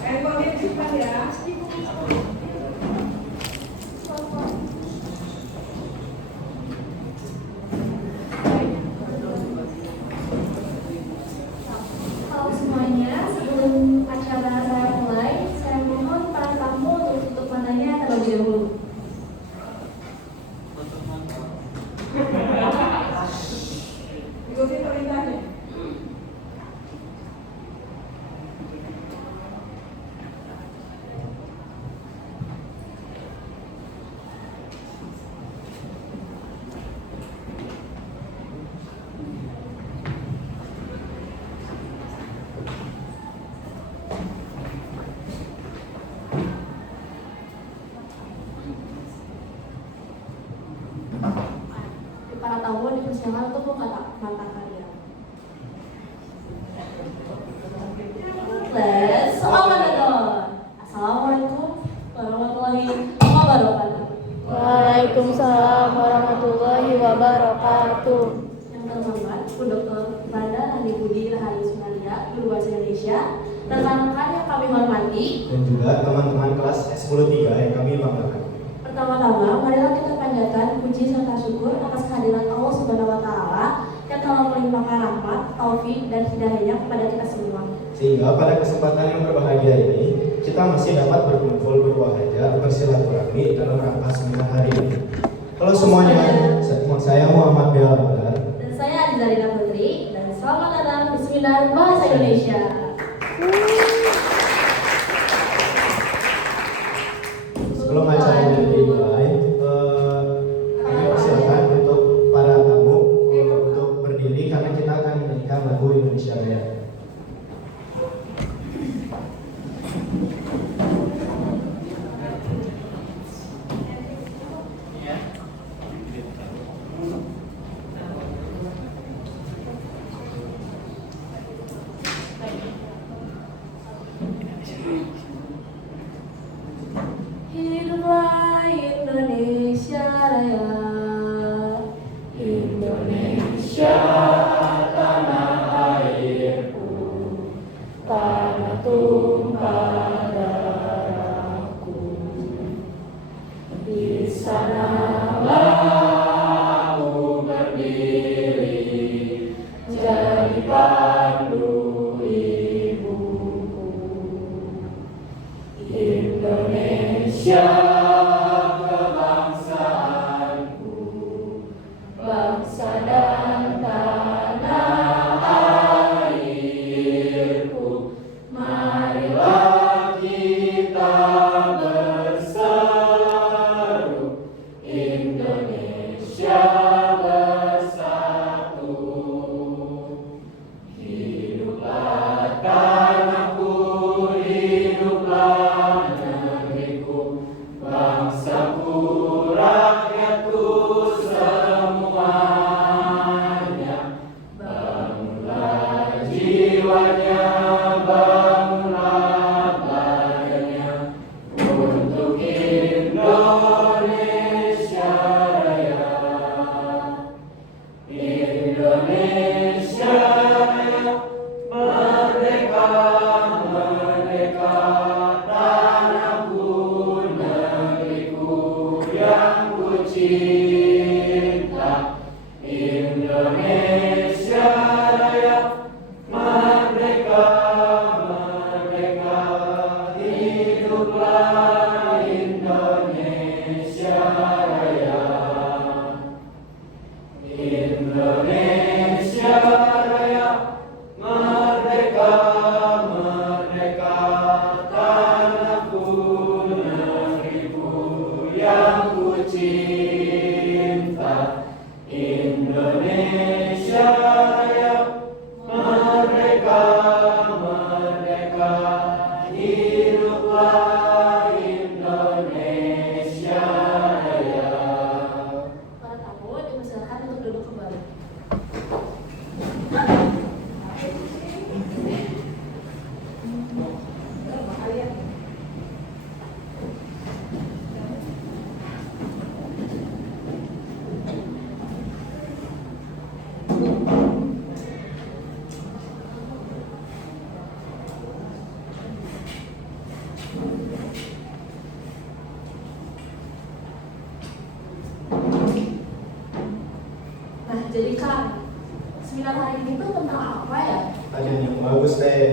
Handphone cepat ya. Halo semuanya, sebelum acara saya mulai, saya mohon para tamu untuk tutup matanya terlebih dahulu. Ikuti perintahnya. Para tamu dipersilakan untuk membuka mata kalian. Let's open the door. Assalamualaikum warahmatullahi wabarakatuh. Waalaikumsalam warahmatullahi wabarakatuh. Yang terhormat, Bu Dr. Rada Andi Budi Rahayu Sunaria, Guru Bahasa Indonesia, rekan-rekan yang kami hormati, dan juga teman-teman kelas S103 yang kami banggakan. pertama-tama marilah kita panjatkan puji serta syukur atas kehadiran Allah Subhanahu wa taala yang telah melimpahkan rahmat, taufik dan hidayahnya kepada kita semua. Sehingga pada kesempatan yang berbahagia ini, kita masih dapat berkumpul berwahajah bersilaturahmi dalam rangka seminar hari ini. Halo semuanya, saya Muhammad Belanda. Dan saya Adzalina Putri, dan selamat datang di Seminar Bahasa Indonesia. Sebelum acaranya dimulai, kami persilakan untuk para tamu untuk berdiri karena kita akan menyanyikan lagu Indonesia Raya. Hiduplah Indonesia Raya. Indonesia tanah airku, tanah tumpah darahku. Di sanalah aku berdiri, jadi pandu ibuku. Indonesia kebangsaanku, bangsa dan tanah airku. Marilah kita berseru, Indonesia bersatu. Hiduplah tanahku, hiduplah negeriku,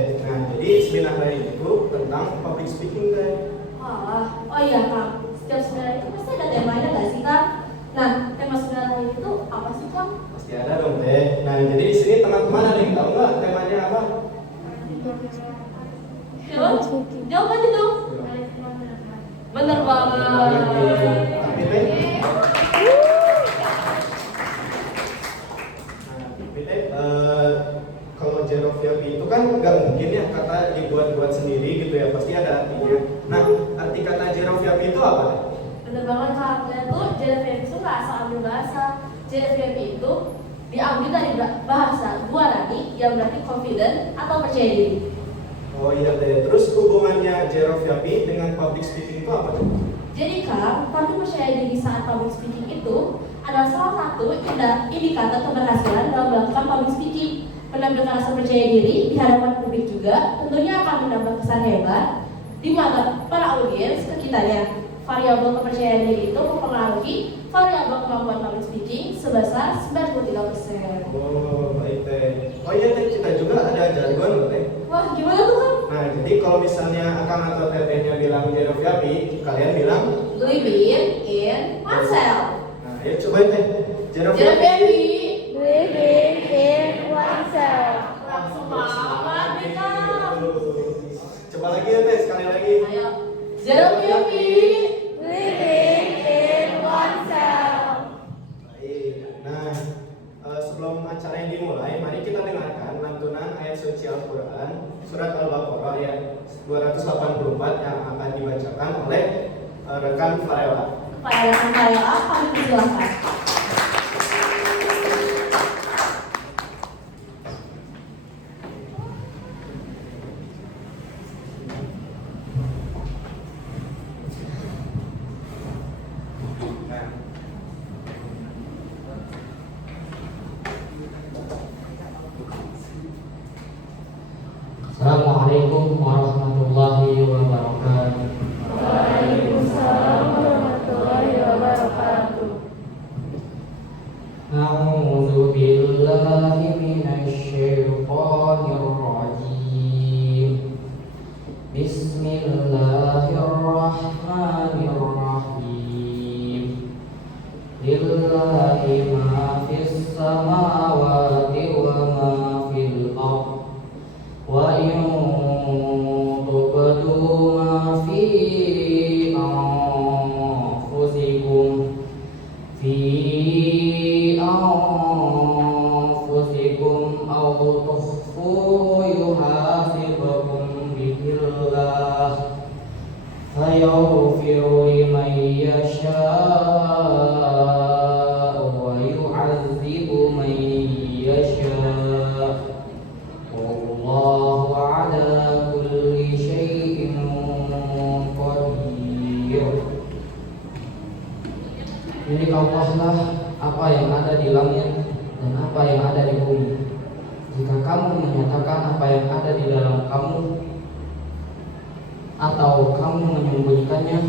teh. Nah, jadi seminar hari itu tentang public speaking teh. Oh iya Kang, setiap seminar itu pasti ada temanya nggak sih Kang? Nah, tema seminar hari itu apa sih Kang? Pasti ada dong teh. Nah, jadi di sini teman-teman ada yang tahu nggak temanya apa? Jawab aja dong. Bener banget. Tapi teh, kalau zero VIP itu kan nggak mungkin ya kata dibuat-buat sendiri gitu ya, pasti ada artinya. Nah, arti kata zero VIP itu apa teh? Bener banget Kang. Dan tuh JVP itu nggak asal ambil bahasa. JVP itu diambil dari bahasa Guarani yang berarti confident atau percaya diri. Oh iya teh. Terus hubungannya zero VIP dengan public speaking itu apa tuh? Jadi Kang, tampil percaya diri saat public speaking itu adalah salah satu indikator keberhasilan dalam melakukan public speaking. Menampilkan rasa percaya diri di hadapan publik juga tentunya akan menambah kesan hebat di mata para audiens sekitarnya. Variabel kepercayaan diri itu mempengaruhi variabel kemampuan public speaking sebesar 93%. Oh baik teh. Oh iya teh, kita juga ada jargon loh teh. Wah, gimana tuh Kang? Nah, jadi kalau misalnya akang atau tetehnya bilang zero VIP, kalian bilang Living in oneself. nah, ayo coba teh. Zero Jadi VIP. baby, Living in oneself. langsung banget nih Kang. Coba lagi ya teh, sekali lagi. Ayo, zero baby. Living in oneself. Baik. Nah, sebelum acara yang dimulai, mari kita dengarkan lantunan ayat suci Al-Quran surat Al-Baqarah ayat 284 yang akan dibacakan oleh rekan Farela. Kepada rekan saya, kami persilakan. Assalamualaikum warahmatullahi wabarakatuh. Waalaikumsalam warahmatullahi wabarakatuh. A'udzu billahi minasy syaithanir rajim. Bismillahirrahmanirrahim. Lillahi ma fis samawati wa ma fil ardh. Wa in tubdu ma fi anfusikum aw tukhfu yuhasibukum bihillah fayaghfiru liman yasha'u wa yu'adzibu man yasha'u. Wallahu ala kulli syai'in qadir. Milik Allah lah apa yang ada di langit dan apa yang ada di bumi. Jika kamu menyatakan apa yang ada di dalam kamu atau kamu menyembunyikannya,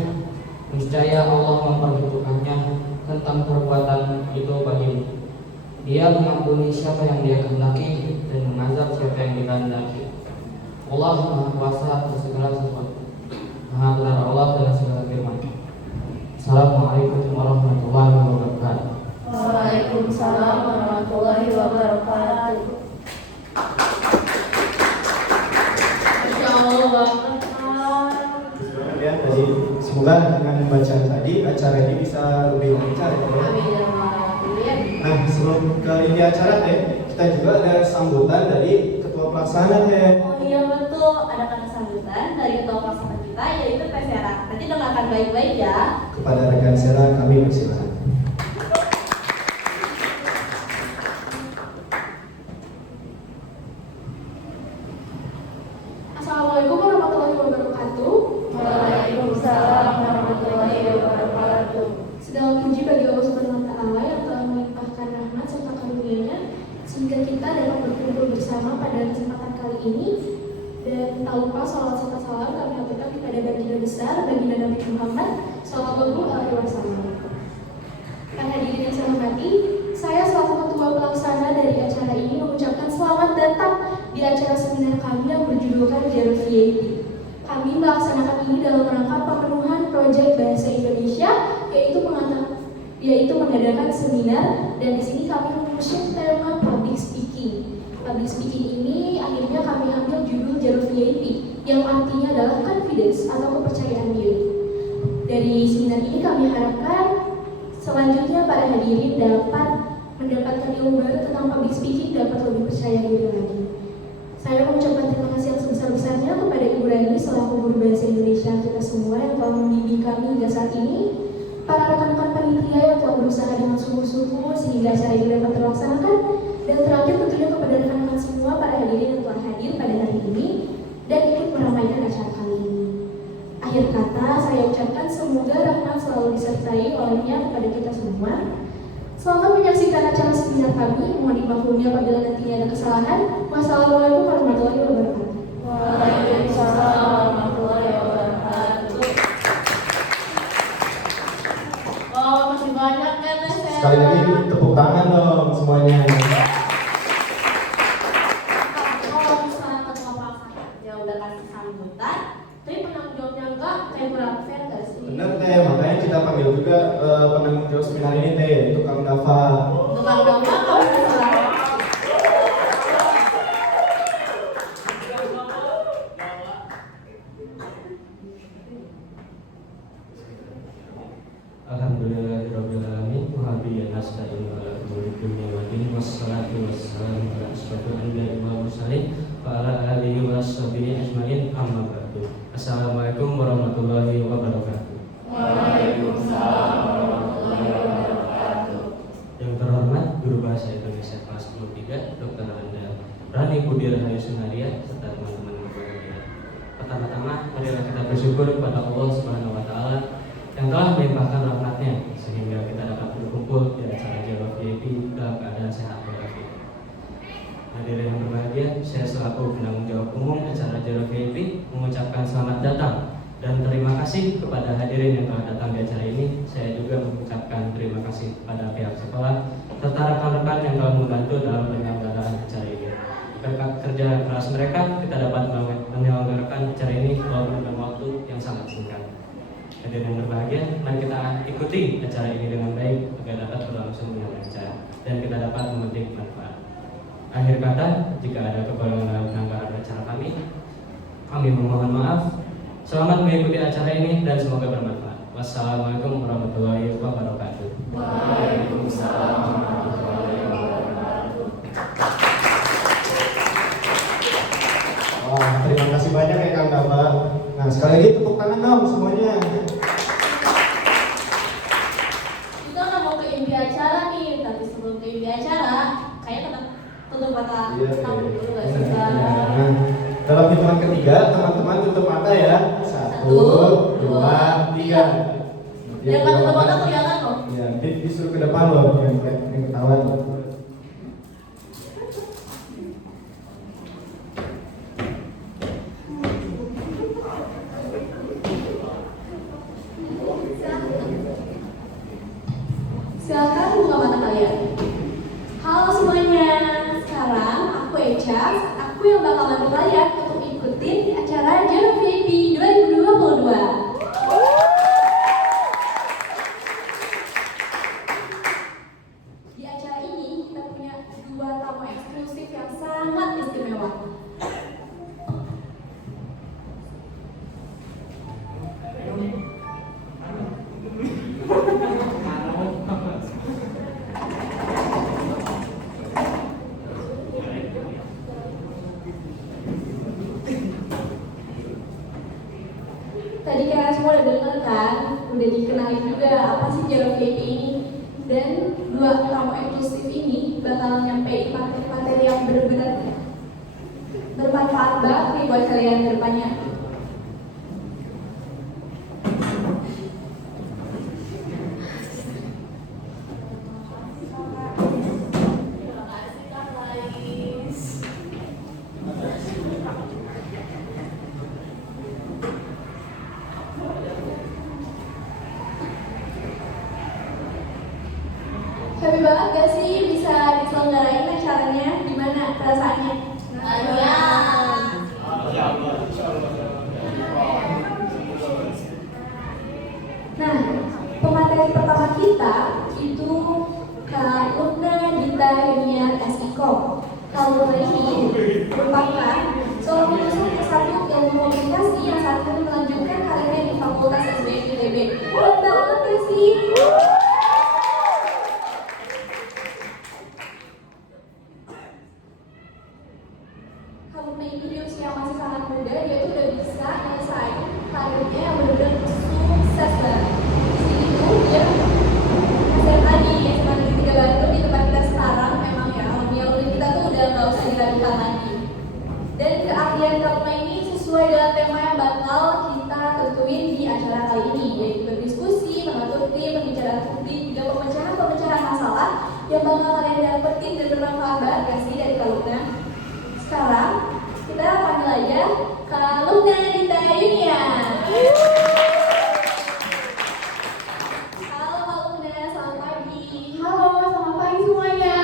niscaya Allah memperhitungkannya tentang perbuatan itu bagimu. Dia mengampuni siapa yang Dia kehendaki dan mengazab siapa yang dikehendaki. Allah Maha Kuasa atas segala sesuatu. Maha benar Allah dalam segala firman. Assalamualaikum warahmatullahi wabarakatuh. Waalaikumsalam warahmatullahi wabarakatuh. Masya Allah banget Kang. Ya, jadi semoga dengan bacaan tadi acara ini bisa lebih lancar ya. Amin ya Rabbal alamin. Nah, sebelum ke inti acara teh, kita juga ada sambutan dari ketua pelaksana teh. Oh iya betul, ada kata sambutan dari ketua pelaksana kita yaitu Teh Sera. Nanti dengarkan baik-baik ya. Kepada rekan Sera kami persilakan. Assalamualaikum warahmatullahi wabarakatuh. Waalaikumsalam warahmatullahi wabarakatuh. Segala puji bagi Allah Subhanahu wa Ta'ala yang telah melimpahkan rahmat serta karunia-Nya sehingga kita dapat berkumpul bersama pada kesempatan kali ini. Dan tak lupa salawat serta salam kami haturkan kepada baginda besar, baginda Nabi Muhammad Sallallahu Alaihi Wasallam. Para hadirin yang saya hormati, saya selaku ketua pelaksana dari acara ini mengucapkan selamat datang di acara seminar kami yang berjudulkan Zero VAT. Kami melaksanakan ini dalam rangka pemenuhan proyek Bahasa Indonesia, yaitu mengadakan seminar, dan di sini kami mengusung tema public speaking. Public speaking ini akhirnya kami ambil judul Zero VAT, yang artinya adalah confidence atau kepercayaan diri. Dari seminar ini kami harapkan selanjutnya para hadirin dapat mendapatkan ilmu baru tentang public speaking, dapat lebih percaya diri lagi. Saya mengucapkan terima kasih yang sebesar-besarnya kepada Ibu Rani selaku guru bahasa Indonesia kita semua yang telah membimbing kami hingga saat ini, para rekan-rekan panitia yang telah berusaha dengan sungguh-sungguh sehingga acara ini dapat terlaksanakan, dan terakhir tentunya kepada rekan-rekan semua para hadirin yang telah hadir pada hari ini dan ikut meramaikan acara kali ini. Akhir kata, saya ucapkan semoga rahmat selalu disertai olehnya kepada kita semua. Selamat menyaksikan acara seminar kami. Mohon dimaklumi apabila nantinya ada kesalahan. Wassalamualaikum warahmatullahi wabarakatuh. Waalaikumsalam warahmatullahi wabarakatuh. Oh, masih banyak kan saya. Sekali lagi tepuk tangan dong semuanya. Kalau misalnya ketua pelaksana udah kasih sambutan, tapi penanggung jawabnya enggak, kayak kurang fair gak sih? Bener teh, makanya kita panggil juga penanggung jawab seminar ini teh, tukang Dava. Tukang dongga kalau salah. Alhamdulillahirabbil alamin wa bihi nasta'inu ala umuri dunya wa din wassalatu wassalamu ala asyrofil anbiya'i wal mursalin wa ala alihi wa sahbihi ajmain amma ba'du. Assalamualaikum warahmatullahi wabarakatuh. Waalaikumsalam warahmatullahi wabarakatuh. Yang terhormat Guru Bahasa Indonesia kelas 13 Dr. Anda Rani Budi Rahayu Sunaria serta teman-teman yang berbahagia. Pertama-tama marilah kita bersyukur kepada Allah Subhanahu wa taala yang telah melimpahkan rahmatnya sehingga kita dapat berkumpul di acara Zero VAT dalam keadaan sehat walafiat. Hadirin yang berbahagia, saya selaku penanggung jawab umum acara Zero VAT mengucapkan selamat datang dan terima kasih kepada hadirin yang telah datang di acara ini. Saya juga mengucapkan terima kasih kepada pihak sekolah serta rekan-rekan yang telah membantu dalam penyelenggaraan acara ini. Berkat kerja keras mereka, kita dapat menyelenggarakan acara ini walaupun dalam waktu yang sangat singkat. Hadirin yang berbahagia, mari kita ikuti acara ini dengan baik agar dapat berlangsung dengan lancar dan kita dapat memetik manfaat. Akhir kata, jika ada kekurangan dalam pelanggaran acara kami memohon maaf. Selamat mengikuti acara ini dan semoga bermanfaat. Wassalamualaikum warahmatullahi wabarakatuh. Waalaikumsalam warahmatullahi wabarakatuh. Wah, terima kasih banyak ya Kang Dava. Nah, sekali lagi tepuk tangan dong semuanya. Kita udah mau ke inti acara nih, tapi sebelum ke inti acara, kayak tetap tutup mata tamu dulu gak sih? Nah, dalam hitungan ketiga, teman-teman tutup mata ya. 1, 2, 3. Yang kan tutup mata kelihatan loh. Ya, disuruh ke depan loh, yang ketahuan loh. Silakan buka mata kalian. Halo semuanya, sekarang aku Echa, aku yang bakal bantu kalian untuk ikutin acara Zero VAT 2022. Di acara ini kita punya 2 tamu eksklusif yang sangat istimewa. Tadi kalian semua udah denger kan, udah dikenalin juga apa sih Zero VAT ini. Dan 2 tamu eksklusif ini bakal nyampein materi yang benar-benar bermanfaat banget nih buat kalian ke depannya. Happy banget gak sih bisa diselenggarain acaranya? Gimana perasaannya? Bahagia perkenalkan, seorang lulusan S1 Ilmu Komunikasi yang saat ini melanjutkan karirnya di Fakultas SBM ITB. Keren banget ya sih. Alumni ini di usia yang masih sangat muda, dia tuh udah bisa nyelesain karirnya yang benar-benar sukses banget. Di sini tuh dia SMA di SMA Negeri 3 Bandung, di tempat kita sekarang. Memang ya, alumni kita tuh udah nggak usah diragukan lagi. Dan keahlian Kalma ini sesuai dengan tema yang bakal kita tentuin di acara kali ini, yaitu berdiskusi, mengatur tim, pembicaraan publik, juga pemecahan masalah yang bakal kalian dapetin dan bermanfaat banget ya sih dari Kalma. Sekarang kita panggil aja Kalma Dita Yunia. Halo Kalma, selamat pagi. Halo, selamat pagi semuanya.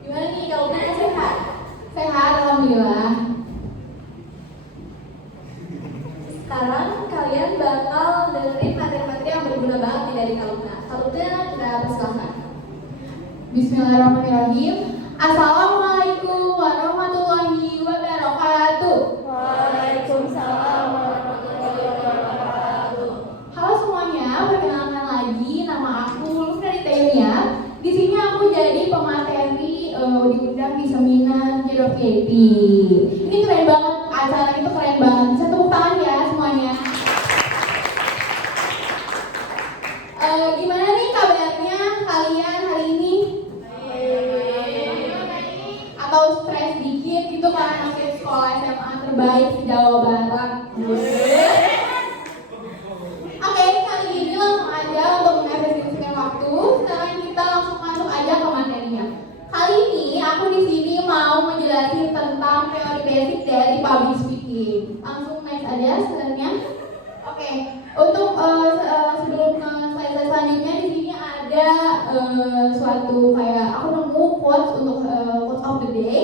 Gimana nih Kalma, sehat? Sehat, alhamdulillah. Sekarang kalian bakal dengerin materi-materi yang berguna banget nih dari Kalma. Kalma, kita persilahkan. Bismillahirrahmanirrahim. Assalamualaikum warahmatullahi wabarakatuh. Waalaikumsalam warahmatullahi wabarakatuh. Halo semuanya, perkenalkan lagi, nama aku Lufna Dita Yunia. Di sini aku jadi pemateri diundang di seminar JDOKP. Ini keren banget, acara itu keren banget. Bisa tepuk tangan ya semuanya. Gimana nih kabarnya kalian hari ini? Atau stres dikit gitu karena masih sekolah SMA terbaik di Jawa Barat. Oke, kali ini langsung aja untuk mengefisiensikan waktu. Sekarang kita langsung masuk aja ke materinya. Kali ini aku di sini mau menjelaskan tentang teori basic dari public speaking. Langsung next aja sebenarnya. Oke, untuk sebelum ke slide selanjutnya di sini ada suatu kayak aku nemu quotes untuk quote of the day.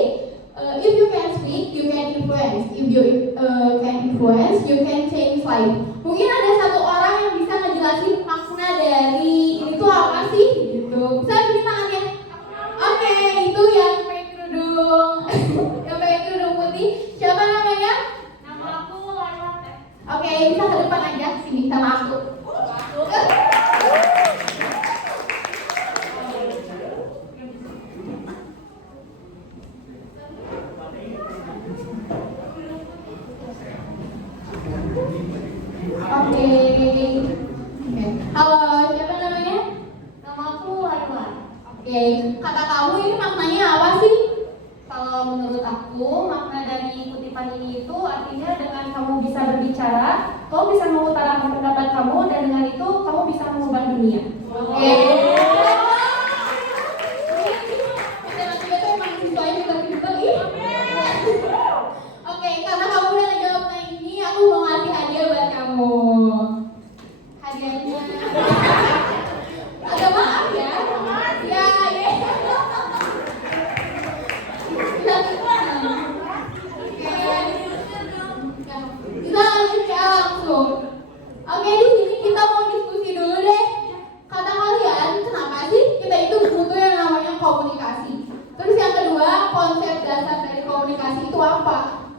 If you can speak, you can influence. If you can influence, you can change life. Mungkin ada satu orang yang bisa ngejelasin makna dari ini tuh apa sih? Gitu. Bisa beri tangannya. Oke, itu yang pakai kerudung, yang pakai kerudung putih. Siapa namanya? Nama aku Laila. Oke, bisa ke depan aja sini sama aku. Oke. Halo, siapa namanya? Nama aku Laila. Oke, kata kamu ini maknanya apa sih? Kalau menurut aku, makna dari kutipan ini itu artinya dengan kamu bisa berbicara, kamu bisa mengutarakan pendapat kamu, dan dengan itu kamu bisa mengubah dunia. Oke. Tiba-tiba tuh emang siswanya juga gitu. Oke, karena kamu udah ngejawab ini, aku mau ngasih hadiah buat kamu. Hadiahnya agak maaf ya. Ya, ya. Kita lanjut ya langsung. Oke, di sini kita mau diskusi dulu deh. Kata kalian, kenapa sih kita itu butuh yang namanya komunikasi? Terus yang kedua, konsep dasar dari komunikasi itu apa?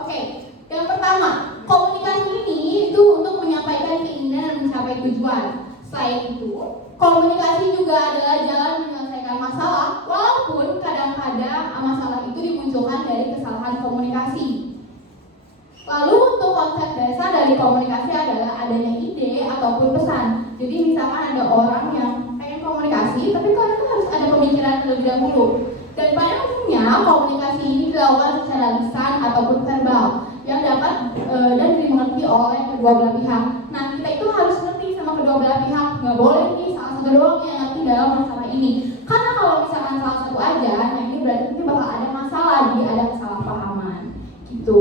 Oke, yang pertama, komunikasi ini itu untuk menyampaikan keinginan dan mencapai tujuan. Selain itu, komunikasi juga adalah jalan menyelesaikan masalah, walaupun kadang-kadang masalah itu dimunculkan dari kesalahan komunikasi. Lalu untuk konsep dasar dari komunikasi adalah adanya ide ataupun pesan. Jadi misalkan ada orang yang pengen komunikasi, tapi kalian tuh harus ada pemikiran terlebih dahulu. Dan pada umumnya komunikasi ini dilakukan secara lisan ataupun verbal yang dapat dan dimengerti oleh kedua belah pihak. Nah, kita itu harus ngerti sama kedua belah pihak. Nggak boleh nih salah satu doang yang ngerti dalam masalah ini. Karena kalau misalkan salah satu aja, nah ini berarti nanti bakal ada masalah, jadi ada kesalahpahaman. Gitu.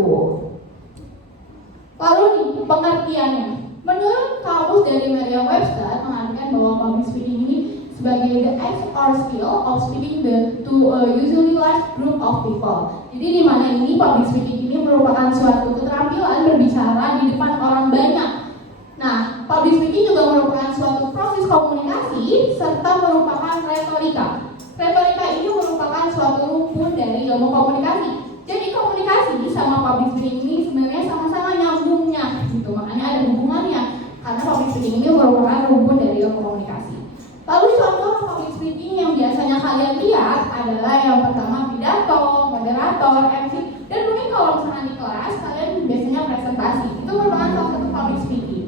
Lalu nih, pengertiannya. Menurut kamus dari Merriam-Webster mengartikan bahwa public speaking ini sebagai the act or skill of speaking to a usually large group of people. Jadi di mana ini public speaking ini merupakan suatu keterampilan berbicara di depan orang banyak. Nah, public speaking juga merupakan suatu proses komunikasi serta merupakan retorika. Retorika ini merupakan suatu rumpun dari ilmu komunikasi. Jadi komunikasi sama public speaking ini sebenarnya sama-sama nyambungnya gitu. Makanya ada hubungannya karena public speaking ini merupakan rumpun dari ilmu komunikasi. Lalu contoh public speaking yang biasanya kalian lihat adalah yang pertama pidato, moderator, MC, dan mungkin kalau misalnya di kelas kalian biasanya presentasi. Itu merupakan salah satu public speaking.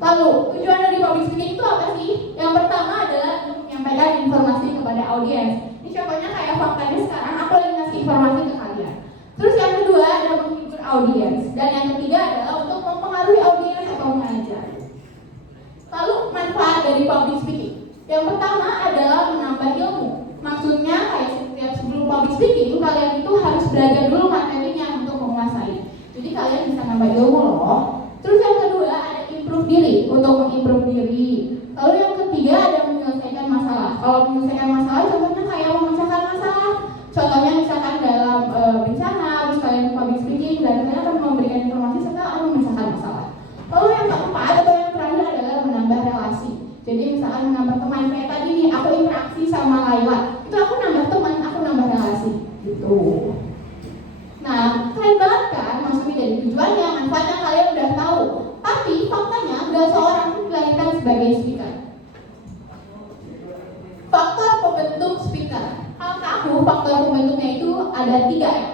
Lalu tujuan dari public speaking itu apa sih? Yang pertama adalah untuk menyampaikan informasi kepada audiens. Ini contohnya kayak faktanya sekarang aku lagi ngasih informasi ke kalian. Terus yang kedua adalah menghibur audiens, dan yang ketiga adalah untuk mempengaruhi audiens atau mengajar. Lalu manfaat dari public speaking. Yang pertama adalah menambah ilmu. Maksudnya kayak setiap sebelum public speaking kalian itu harus belajar dulu materinya untuk menguasai. Jadi kalian bisa nambah ilmu loh. Terus yang kedua ada improve diri, untuk mengimprove diri. Lalu yang ketiga ada menyelesaikan masalah. Kalau menyelesaikan masalah contohnya kayak memecahkan masalah. Contohnya misalkan dalam bencana, habis kalian public speaking dan kalian akan memberikan informasi serta akan memecahkan masalah. Lalu yang keempat atau yang terakhir adalah menambah relasi. Jadi misalkan menambah teman, kayak tadi nih aku interaksi sama Laila, itu aku nambah teman, aku nambah relasi gitu. Nah, keren banget kan? Maksudnya dari tujuannya, manfaatnya kalian udah tahu. Tapi faktanya gak seorang pun dilahirkan sebagai speaker. Faktor pembentuk speaker. Kalau aku, faktor pembentuknya itu ada 3 ya.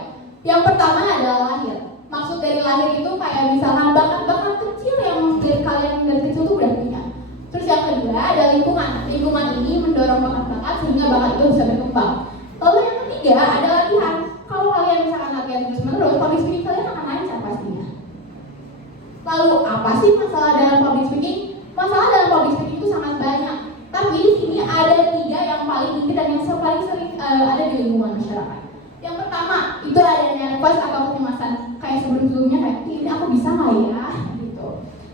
Yang pertama adalah lahir. Maksud dari lahir itu kayak misalkan bakat-bakat kecil yang dari kalian dari kecil tuh udah punya. Terus yang kedua ada lingkungan. Lingkungan ini mendorong bakat-bakat sehingga bakat itu bisa berkembang. Lalu yang ketiga ada latihan. Kalau kalian misalkan latihan terus-menerus, public speaking kalian akan lancar pastinya. Lalu apa sih masalah dalam public speaking? Masalah dalam public speaking itu sangat banyak. Tapi di sini ada 3 yang paling inti dan yang paling sering ada di lingkungan masyarakat. Yang pertama itu adanya nervous atau kecemasan. Kayak sebelum-sebelumnya kayak ini aku bisa nggak ya? Gitu.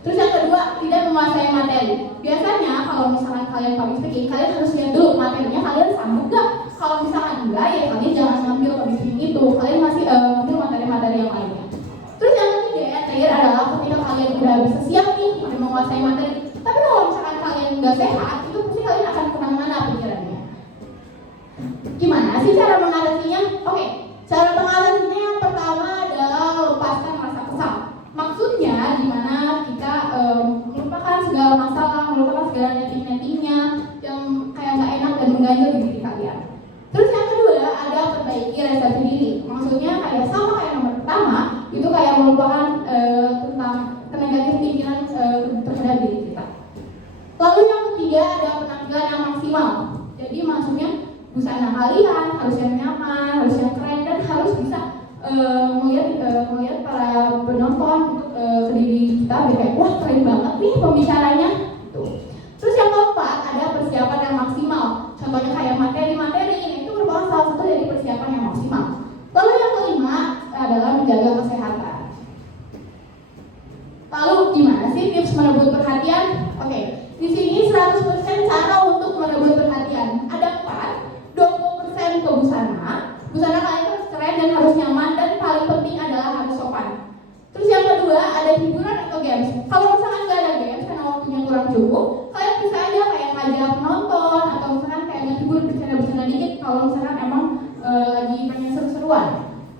Terus yang kedua tidak menguasai materi. Biasanya kalau misalkan kalian public speaking, kalian harus lihat dulu materinya kalian sanggup nggak. Kalau misalkan enggak ya kalian jangan ngambil public speaking itu. Kalian masih ngambil materi-materi yang lainnya. Terus yang ketiga ya terakhir adalah ketika kalian udah bisa siap nih udah menguasai materi. Tapi kalau misalkan kalian nggak sehat, itu pasti kalian akan kemana-mana pikirannya. Gimana sih cara mengatasinya? Oke, cara mengatasinya yang pertama adalah lepaskan rasa kesal. Maksudnya dimana kita melupakan segala masalah, melupakan segala netting-nettingnya yang kayak nggak enak dan mengganjal di diri kalian. Terus yang kedua ada perbaiki resepsi diri. Maksudnya kayak sama kayak nomor pertama, itu kayak melupakan tentang negatif pikiran terhadap diri kita. Lalu yang ketiga ada penampilan yang maksimal. Jadi maksudnya busana kalian harus yang nyaman, harus yang keren dan harus bisa melihat para penonton untuk ke diri kita biar kayak wah keren banget nih pembicaranya. Tuh. Terus yang keempat ada persiapan yang maksimal. Contohnya kayak materi-materi ini itu merupakan salah satu dari persiapan yang maksimal. Lalu yang kelima adalah menjaga kesehatan. Lalu gimana sih tips merebut perhatian? Oke, di sini 100% cara untuk merebut perhatian. Ada 4, 20% ke busana. Busana kalian harus keren dan harus nyaman dan paling penting adalah harus sopan. Terus yang kedua ada hiburan atau games. Kalau misalkan nggak ada games karena waktunya kurang cukup, kalian bisa aja kayak ngajak penonton atau misalkan kayak ngehibur bercanda-bercanda dikit kalau misalkan emang lagi pengen seru-seruan.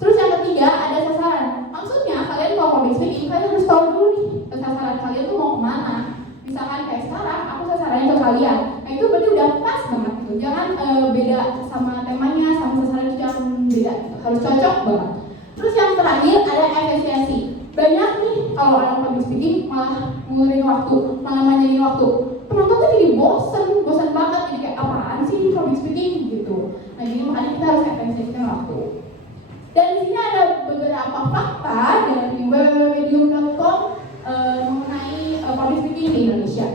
Terus yang ketiga ada sasaran. Maksudnya kalian kalau public speaking kalian harus tahu dulu nih sasaran kalian tuh mau kemana. Misalkan kayak sekarang aku sasarannya ke kalian. Nah itu berarti udah pas banget gitu. Jangan beda sama temanya, sama sasaran itu jangan beda gitu. Harus cocok banget. Terus yang terakhir ada efisiensi. Banyak nih kalau orang public speaking malah ngulurin waktu, malah manjain waktu. Penonton tuh jadi bosan banget jadi kayak apaan sih public speaking gitu. Nah jadi makanya kita harus efisiensikan waktu. Dan di sini ada beberapa fakta dari www.medium.com mengenai public speaking di Indonesia.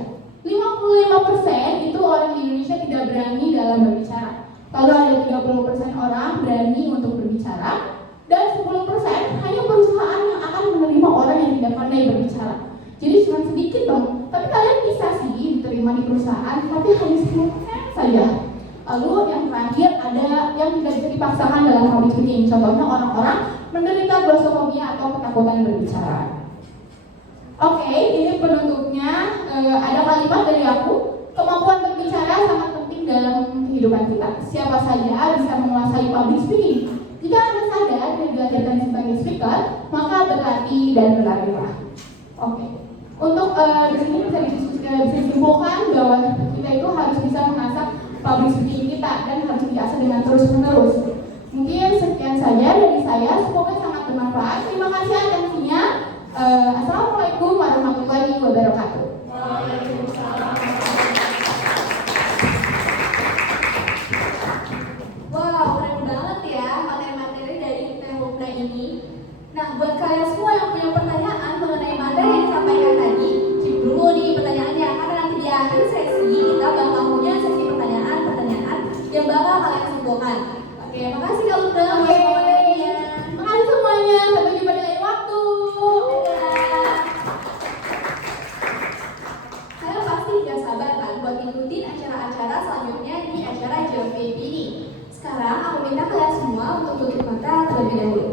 55% itu orang di Indonesia tidak berani dalam berbicara. Lalu ada 30% orang berani untuk berbicara. Dan 10% hanya perusahaan yang akan menerima orang yang tidak pandai berbicara. Jadi cuma sedikit dong. Tapi kalian bisa sih diterima di perusahaan, tapi hanya 10% saja. Lalu yang terakhir ada yang tidak bisa dipaksakan dalam public speaking. Contohnya orang-orang menderita glossophonia atau ketakutan berbicara. Oke, ini penutupnya. Ada kalimat dari aku. Kemampuan berbicara sangat penting dalam kehidupan kita. Siapa saja bisa menguasai public speaking. Jika Anda sadar dan diajarkan sebagai speaker, maka berlatih dan berlatihlah. Oke. Untuk di sini bisa disimpulkan bahwa kita itu harus bisa mengasah public speaking kita dan harus diasah dengan terus-menerus. Mungkin sekian saja dari saya, semoga sangat bermanfaat. Terima kasih atensinya. Assalamualaikum warahmatullahi wabarakatuh. Wow, keren banget ya materi-materi dari Pemuda ini. Nah, buat kalian semua yang punya pertanyaan mengenai materi yang disampaikan tadi, keep dulu nih pertanyaannya, karena nanti di akhir sesi kita bakal punya sesi pertanyaan yang bakal kalian simpulkan. Oke, makasih Kak Unda buat materinya. Makasih semuanya, sampai jumpa di lain waktu. Saya pasti gak sabar kan buat ikutin acara-acara selanjutnya di acara JFP ini. Sekarang aku minta kalian semua untuk tutup mata terlebih dahulu.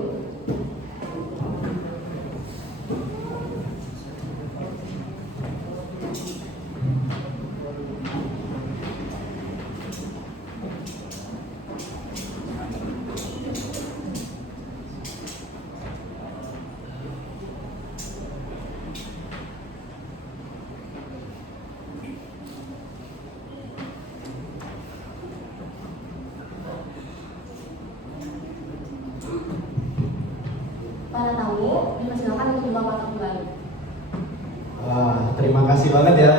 Para tamu, dipersilakan untuk membawa mata kembali. Terima kasih banget ya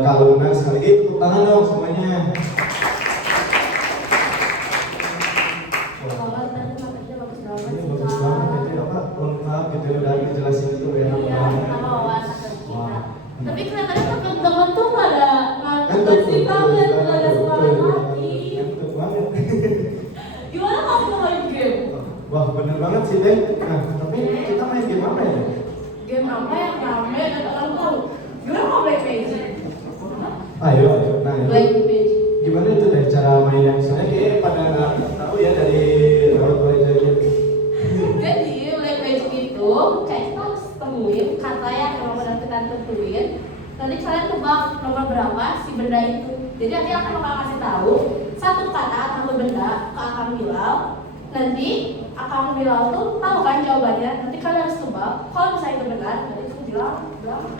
Kak Luna. Sekali lagi tepuk tangan dong semuanya. Kalau tadi materinya bagus banget. Ini bagus banget, jadi apa lengkap gitu udah dijelasin itu enak Iya, banget. sama wawasan kita. Wah. Tapi kelihatannya teman-teman tuh pada ngasih banget, pada semangat lagi. Ngantuk banget. Gimana kamu mau main game? Wah bener banget sih Teh. Nah tapi kita main game apa ya? Game apa yang rame dan orang tahu? Gimana mau Black Magic? Ayo, nah Black itu Magic. gimana itu Teh cara mainnya? Soalnya kayaknya pada nggak tahu ya dari Road Legend. Jadi Black Magic itu kayak kita harus temuin kata yang nomor yang kita tentuin. Nanti kalian tebak nomor berapa si benda itu. Jadi nanti akan bakal kasih tahu satu kata atau benda ke Akang Bilal. Nanti Akang Bilal tuh tahu kan jawabannya. Nanti kalian harus tebak. Kalau misalnya itu benar, nanti itu bilang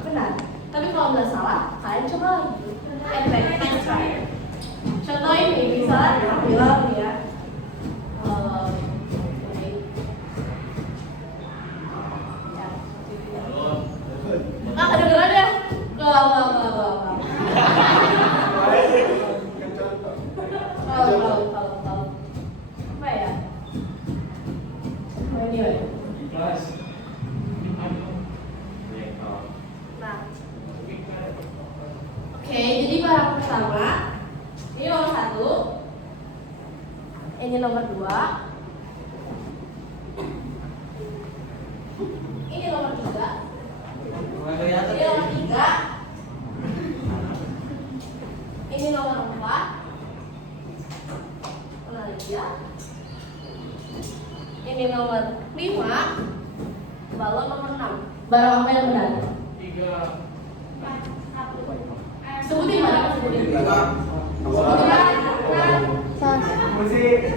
benar. Tapi kalau misalnya salah, kalian coba lagi. Next try. Contoh ini misalnya Akang Bilal nih ya. Nah, kedengeran ya? Kalau. Apa ya? Ini ya. Nah. Oke, jadi barang pertama ini nomor 1. Ini nomor 2. Ini nomor 3. Ini nomor 3. Ini nomor 4. Mana lagi ya? Ini nomor 5. Balon nomor 6. Barang apa yang benar? 3. Sebutin mana? Sebutin. Musik.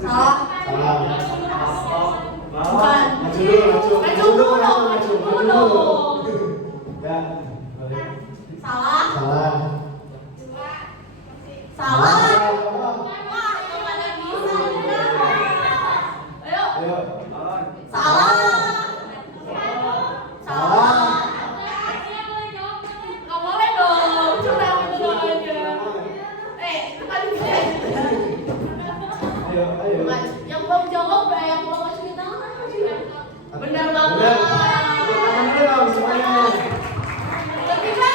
Salah. Bukan. Maju dulu. Ya. Salah. Salah. Salah. Wah, kemana bisa? Ayo. Ayo. Salah. Salah. Nggak boleh dong. Curang itu namanya. Itu kan Ayo. yang belum jawab ya, yang belum masukin tangan aja. Benar banget. Benar. Tepuk tangan dulu dong semuanya. Ketiga.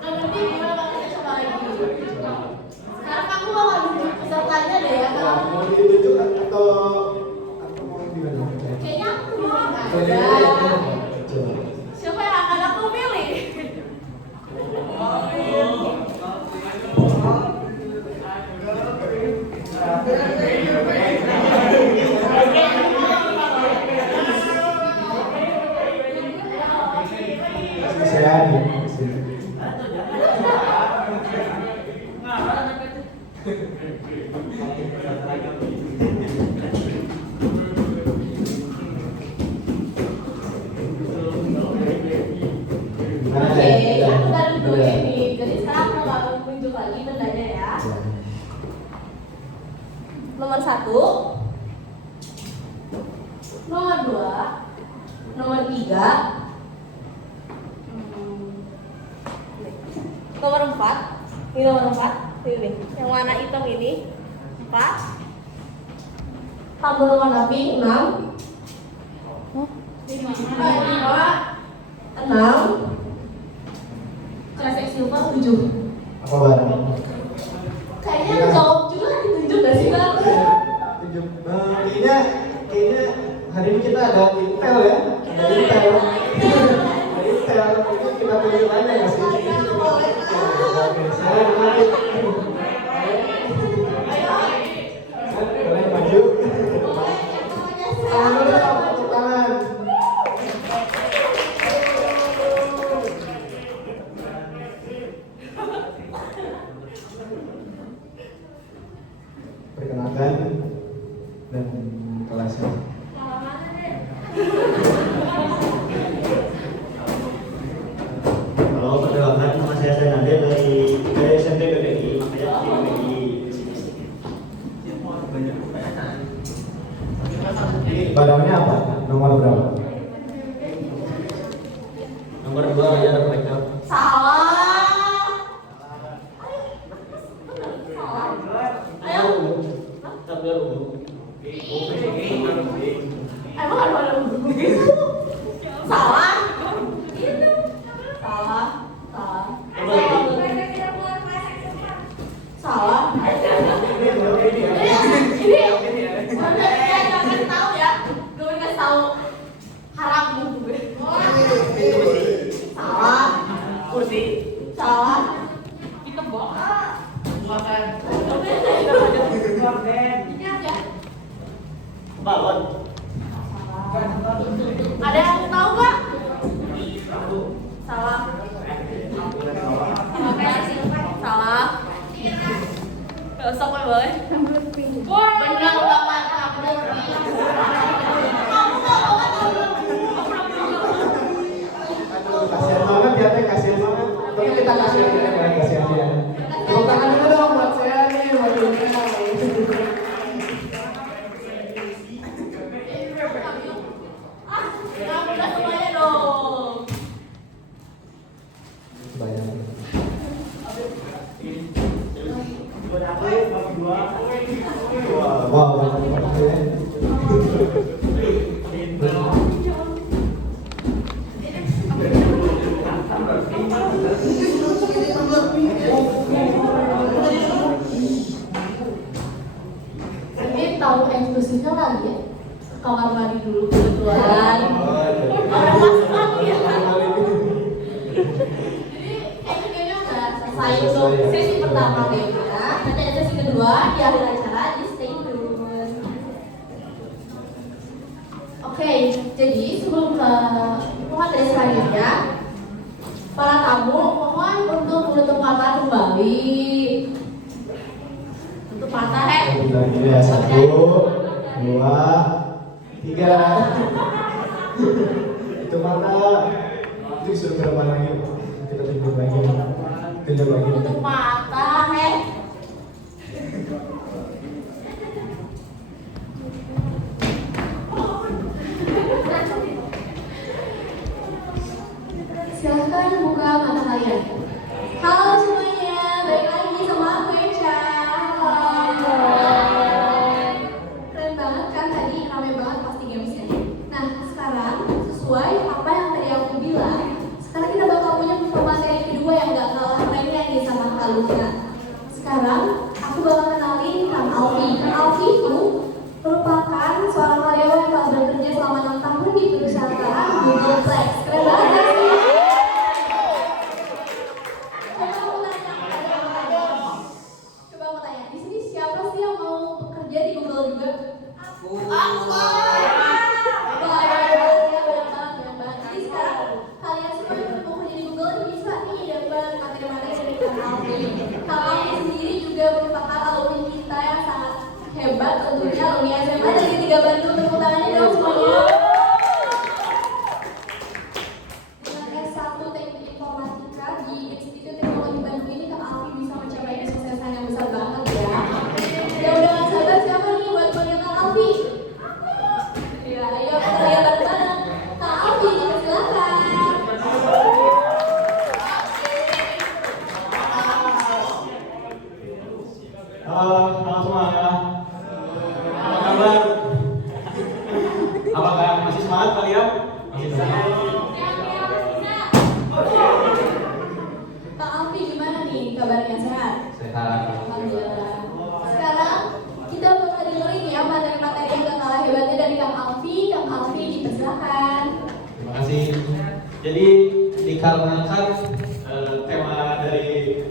Nggak ngerti gimana makanya coba lagi. Sekarang aku bakal tunjuk pesertanya deh ya. Ya, mau ditunjuk atau mau gimana? Kayaknya aku bilang Coba. aja. Siapa yang akan aku pilih? nomor 2, nomor 3, nomor 4. Ini nomor 4. Ini yang warna hitam ini 4. Tabel warna pink 6. 6. Klasik silver 7. Apa barang? Kayaknya jawab juga ditunjuk gak sih Kak? Tunjuk. Kayaknya hari ini kita ada intel ya. Ada intel. Ada intel. Itu kita tunjuk aja nggak sih? Oke, saya nanti. Boleh maju. Tangan dulu, tepuk tangan. Perkenalkan dan kelasnya. Halo, perkenalkan nama saya Nadia dari SMP PPI, makanya PPI. Badannya apa? Nomor berapa? Nomor 2 ya, reflektor. Salah. Ayo. Tabel umum. Emang ada begitu? Salah. Itu. Salah. Salah. Ini tahu ya. Gue nggak tahu haram gue. Salah. Kursi. Salah. Kita bohong. Balon. Ada yang tahu nggak? Salah. Salah. Gak usah boy. Benar banget kamu. Kamu nggak bawa tahu. Kasihan banget ya, Teh, kasihan banget. Tapi kita kasihan ya, kasihan dia. Tepuk tangan dulu dong buat saya nih, buat dunia. Kamu udah semuanya dong. Banyak. Wow, banyak ya. Ini tahu eksklusifnya lagi ya? Kamar mandi dulu kebetulan. Orang masuk lagi ya. Jadi kayaknya udah selesai untuk sesi pertama kayaknya. Nanti ada sesi kedua di akhir acara. Jadi stay tune. Oke, jadi sebelum ke materi selanjutnya, para tamu mohon untuk menutup mata kembali. Tutup mata Ya, 1, 2, 3. Itu mata. Itu disuruh ke depan lagi. Kita tunjuk lagi. Tunjuk lagi. Tutup mata silahkan buka mata kalian. Halo semuanya, balik lagi sama aku Echa. Halo. Keren banget kan tadi, ramai banget pasti gamesnya. Nah sekarang sesuai apa yang tadi aku bilang, sekarang kita bakal punya materi kedua yang gak kalah kerennya nih sama Kaluna. Sekarang aku bakal kenalin Kang Alfi. Kang Alfi itu merupakan seorang karyawan yang telah bekerja selama 6 tahun di perusahaan Google Plex. Keren banget kan sih? Coba aku tanya, di sini siapa sih yang mau bekerja di Google juga? Aku banget. Banyak banget. Jadi sekarang kalian semua yang mau kerja di Google ini bisa nih dapat materi-materi dari Kang Alfi. Kang Alfi sendiri juga merupakan alumni kita yang sangat hebat, tentunya alumni SMA dari 3 Bandung. Tepuk tangannya dong semuanya. Dengan S1 Teknik Informatika di Institut Teknologi Bandung ini, Kang Alfi bisa mencapai kesuksesan yang besar banget ya. Ya udah gak sabar siapa nih buat Jadi dikarenakan tema dari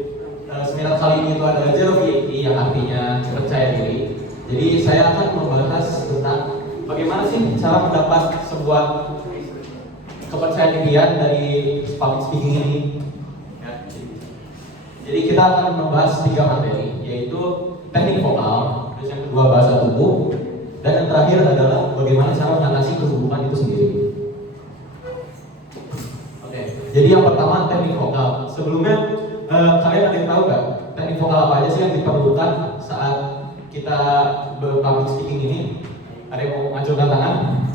seminar kali ini itu adalah zero VAT yang artinya percaya diri. Jadi saya akan membahas tentang bagaimana sih cara mendapat sebuah kepercayaan dirian dari public speaking ini. Ya, jadi kita akan membahas 3 materi, yaitu teknik vokal, terus yang kedua bahasa tubuh, dan yang terakhir adalah bagaimana cara mengatasi kegugupan itu sendiri. Oke, jadi yang pertama teknik vokal. Sebelumnya kalian ada yang tahu nggak teknik vokal apa aja sih yang diperlukan saat kita public speaking ini? Ada yang mau ngacungkan tangan?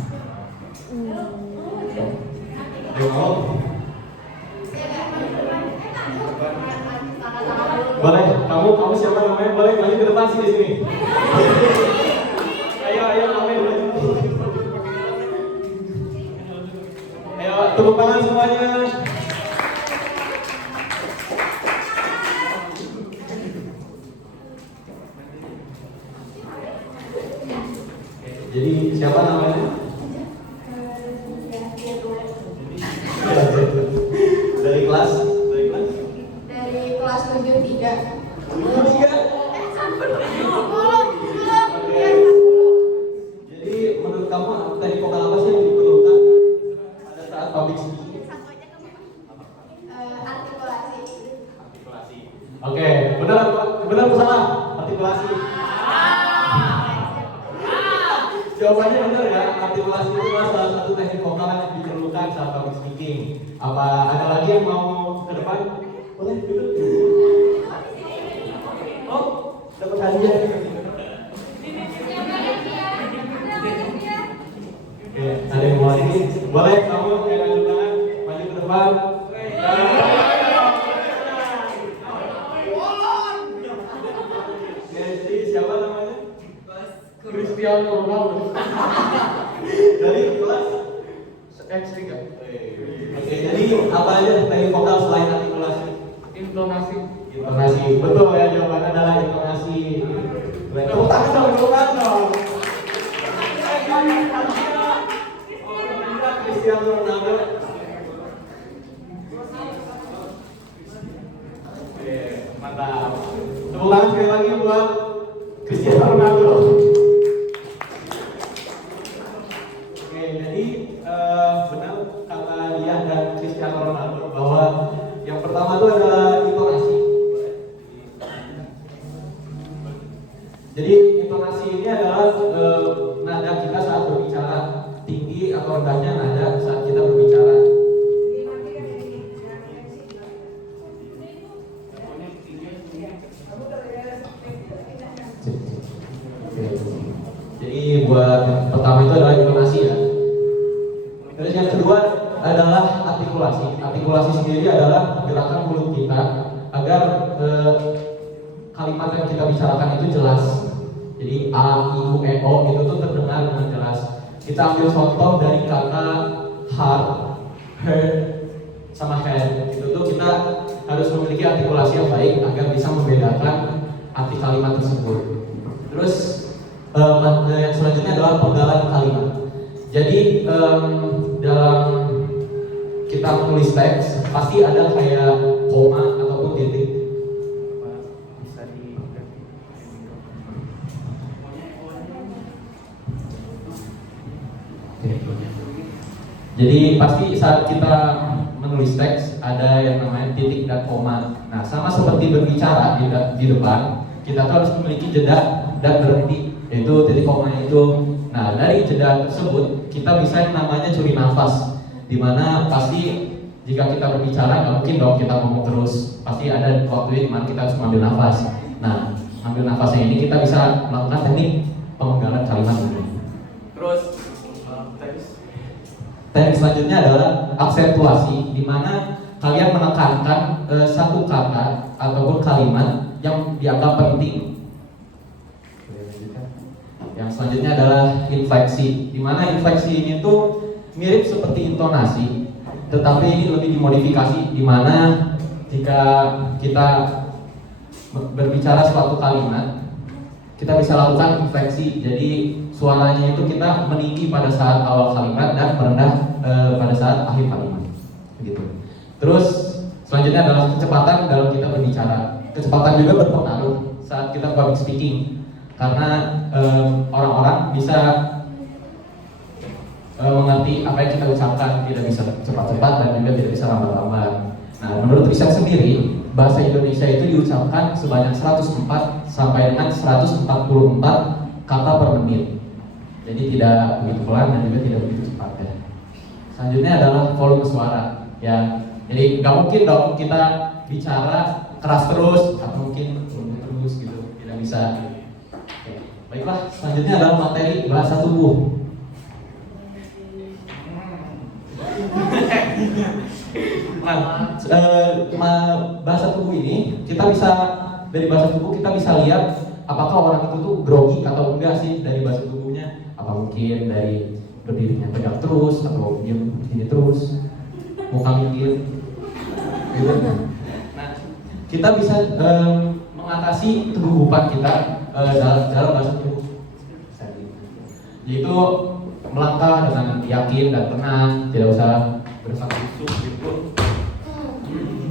Ada yang mau? Boleh, kamu siapa namanya? Boleh maju ke depan sih di sini. Ayo namanya maju. Ayo tepuk tangan semuanya. Jadi siapa namanya? Dari kelas? Dari kelas 73. Jadi menurut kamu teknik vokal apa sih yang diperlukan pada saat public speaking? Artikulasi. Oke, benar atau salah? Artikulasi. Jawabannya benar ya, artikulasi itu salah satu teknik vokal yang diperlukan saat public speaking. Apa ada lagi yang mau ke depan? Boleh duduk. Oh, dapat hadiah. Oke, ada yang mau ini? Boleh kamu yang angkat tangan maju ke depan. Oke, jadi siapa namanya? Cristiano Ronaldo. Dari kelas X3. Oke, jadi apa aja teknik vokal selain artikulasi? Intonasi, betul ya, jawabannya adalah intonasi. Tepuk tangan dong, tepuk tangan dong. Cristiano Ronaldo. Oke, mantap. Tepuk tangan sekali lagi buat Cristiano Ronaldo. Oke, jadi benar kata dia dan Cristiano Ronaldo bahwa yang pertama itu adalah intonasi. Jadi intonasi ini adalah nada kita saat berbicara, tinggi atau rendahnya nada saat kita berbicara. Jadi buat pertama itu adalah intonasi ya. Terus yang kedua adalah artikulasi. Artikulasi sendiri adalah gerakan mulut kita agar kalimat yang kita bicarakan itu jelas. Jadi a, i, u, e, o itu tuh terdengar dengan jelas. Kita ambil contoh dari kata heart, heard, sama head. Itu tuh kita harus memiliki artikulasi yang baik agar bisa membedakan arti kalimat tersebut. Terus yang selanjutnya adalah penggalan kalimat. Jadi dalam kita menulis teks pasti ada kayak koma ataupun titik. Bisa di Jadi pasti saat kita menulis teks ada yang namanya titik dan koma. Nah, sama seperti berbicara di depan, kita tuh harus memiliki jeda dan berhenti, yaitu titik koma itu. Nah, dari jeda tersebut kita bisa yang namanya curi nafas, dimana pasti jika kita berbicara nggak mungkin dong kita ngomong terus, pasti ada waktunya dimana kita harus mengambil nafas. Nah, ambil nafasnya ini kita bisa melakukan teknik pemenggalan kalimat ini. Terus teknik selanjutnya adalah aksentuasi, dimana kalian menekankan satu kata ataupun kalimat yang dianggap penting. Yang selanjutnya adalah infleksi, di mana infleksi ini tuh mirip seperti intonasi, tetapi ini lebih dimodifikasi, di mana jika kita berbicara suatu kalimat, kita bisa lakukan infleksi. Jadi suaranya itu kita meninggi pada saat awal kalimat dan merendah pada saat akhir kalimat. Terus selanjutnya adalah kecepatan dalam kita berbicara. Kecepatan juga berpengaruh saat kita public speaking, karena orang-orang bisa mengerti apa yang kita ucapkan, tidak bisa cepat-cepat dan juga tidak bisa lambat-lambat. Nah, menurut riset sendiri, bahasa Indonesia itu diucapkan sebanyak 104 sampai dengan 144 kata per menit. Jadi tidak begitu pelan dan juga tidak begitu cepat ya. Selanjutnya adalah volume suara ya. Jadi nggak mungkin dong kita bicara keras terus atau mungkin lembut terus gitu, tidak bisa. Oke. Baiklah, selanjutnya adalah materi bahasa tubuh. Bahasa tubuh ini kita bisa, dari bahasa tubuh kita bisa lihat apakah orang itu tuh grogi atau enggak sih dari bahasa tubuhnya. Apa mungkin dari berdirinya tegak terus atau diam begini terus, muka mikir gitu. Nah, kita bisa mengatasi kegugupan kita dalam bahasa tubuh, yaitu melangkah dengan yakin dan tenang, tidak usah bersak-bersak gitu.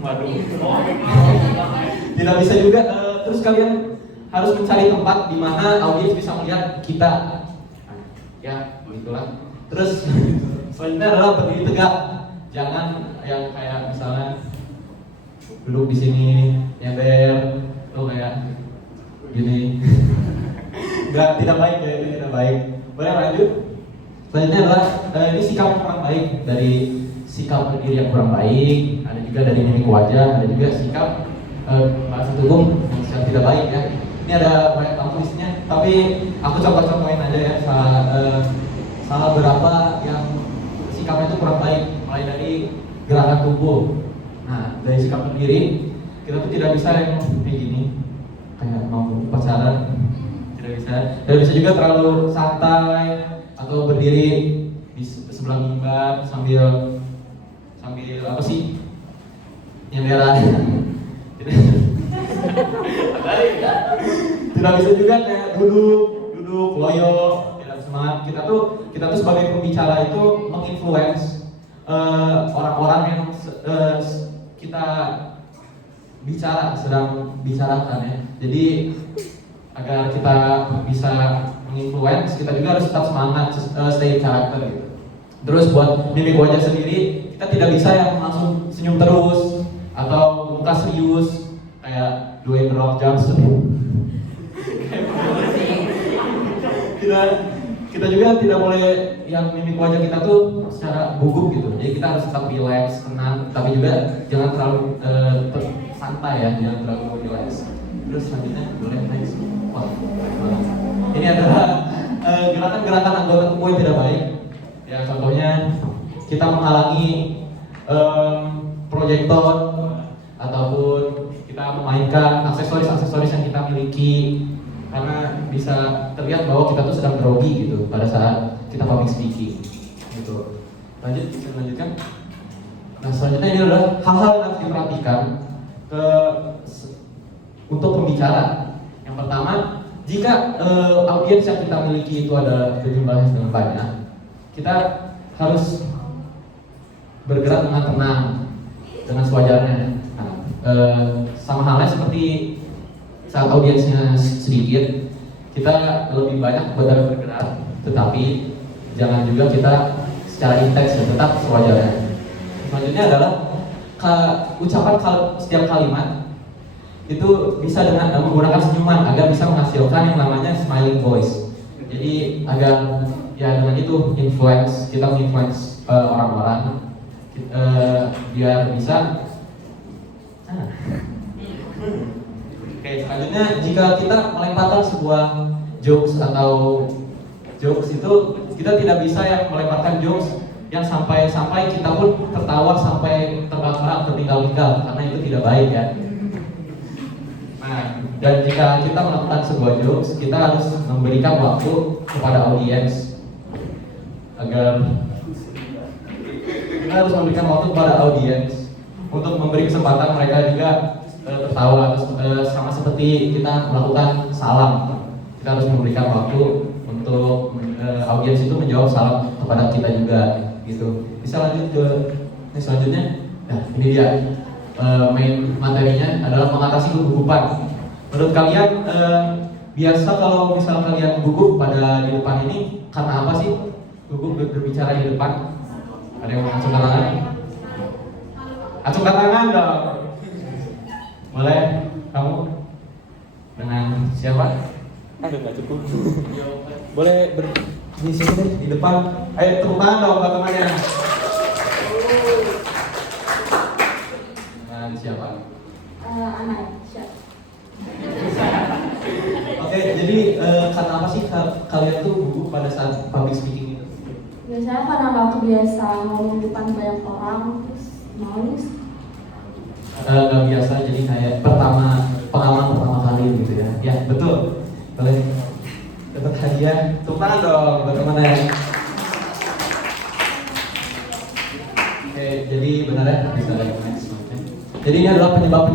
Waduh. Tidak bisa juga terus kalian harus mencari tempat di mana audiens bisa melihat kita. Ya, begitulah. Terus selanjutnya adalah berdiri tegak. Jangan yang kayak misalnya duduk di sini nyender, tuh kayak gini. Tidak baik ya, itu tidak baik. Boleh lanjut? Selanjutnya adalah ini sikap yang kurang baik, dari sikap berdiri yang kurang baik, ada juga dari mimik wajah, ada juga sikap bahasa tubuh yang tidak baik ya. Ini ada banyak tulisnya, tapi aku contoh-contohin aja ya salah berapa yang sikapnya itu kurang baik, mulai dari gerakan tubuh. Nah, dari sikap berdiri kita tuh tidak bisa yang kayak gini, kayak mau pacaran, tidak bisa. Tidak bisa juga terlalu santai atau berdiri di sebelah mimbar sambil apa sih? Nyendera. Tidak bisa juga kayak duduk loyo, tidak semangat. Kita tuh sebagai pembicara itu menginfluence orang-orang yang kita sedang bicarakan ya. Jadi agar kita bisa menginfluence, kita juga harus tetap semangat, stay character gitu. Terus buat mimik wajah sendiri, kita tidak bisa yang langsung senyum terus atau muka serius kayak Dwayne The Rock Johnson. kita juga tidak boleh yang mimik wajah kita tuh secara gugup gitu. Jadi kita harus tetap relax, tenang, tapi juga jangan terlalu santai ya, jangan terlalu relax. Terus selanjutnya boleh next. Wah, ini adalah gerakan-gerakan anggota tubuh yang tidak baik. Ya, contohnya kita menghalangi proyektor ataupun kita memainkan aksesoris-aksesoris yang kita miliki, karena bisa terlihat bahwa kita tuh sedang grogi gitu pada saat kita public speaking gitu. Lanjutkan. Nah, selanjutnya ini adalah hal-hal yang harus diperhatikan untuk pembicara. Yang pertama, jika audiens yang kita miliki itu adalah berjumlah yang banyak, kita harus bergerak dengan tenang, dengan sewajarnya. Nah, sama halnya seperti saat audiensnya sedikit, kita lebih banyak bergerak, tetapi jangan juga kita secara intens ya, tetap sewajarnya. Selanjutnya adalah ucapan setiap kalimat itu bisa dengan menggunakan senyuman agar bisa menghasilkan yang namanya smiling voice. Jadi agar ya dengan itu kita menginfluence orang-orang biar bisa. Oke, selanjutnya jika kita melemparkan sebuah jokes itu kita tidak bisa yang melemparkan jokes yang sampai kita pun tertawa sampai terbahak-bahak tertinggal-tinggal, karena itu tidak baik ya. Nah, dan jika kita melakukan sebuah jokes, kita harus memberikan waktu kepada audiens agar kita harus memberikan waktu kepada audiens untuk memberi kesempatan mereka juga tertawa, sama seperti kita melakukan salam. Kita harus memberikan waktu untuk audiens itu menjawab salam kepada kita juga gitu. Bisa lanjut ke selanjutnya. Nah, ini dia main materinya adalah mengatasi kegugupan. Menurut kalian biasa kalau misal kalian gugup pada di depan ini karena apa sih? Gugup berbicara di depan? Ada yang mau acungkan tangan? Acungkan tangan dong. Boleh kamu dengan siapa? Aduh nggak cukup. Boleh di sini deh di depan. Ayo tepuk tangan dong buat temannya. Dengan siapa? Anak. Oke, jadi karena apa sih kalian tuh gugup pada saat public speaking itu? Biasanya karena nggak kebiasa ngomong di depan banyak orang, terus malu. Nggak biasa, jadi kayak pengalaman pertama kali gitu ya. Ya betul. Boleh dapat hadiah. Tepuk tangan dong buat temannya. Oke, jadi benar ya, bisa lihat next. Jadi ini adalah penyebab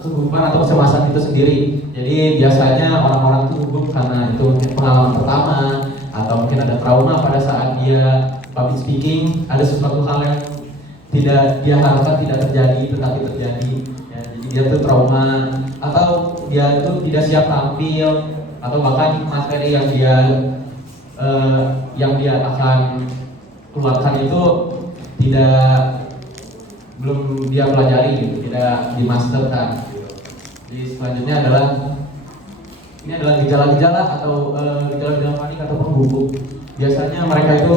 kegugupan atau kecemasan itu sendiri. Jadi biasanya orang-orang tuh gugup karena itu pengalaman pertama atau mungkin ada trauma pada saat dia public speaking, ada sesuatu hal yang tidak dia harapkan tidak terjadi tetapi terjadi. Ya, jadi dia tuh trauma atau dia tuh tidak siap tampil atau bahkan materi yang dia akan keluarkan itu belum dia pelajari gitu, tidak dimasterkan. Jadi selanjutnya adalah ini adalah gejala-gejala atau gejala-gejala panik ataupun gugup. Biasanya mereka itu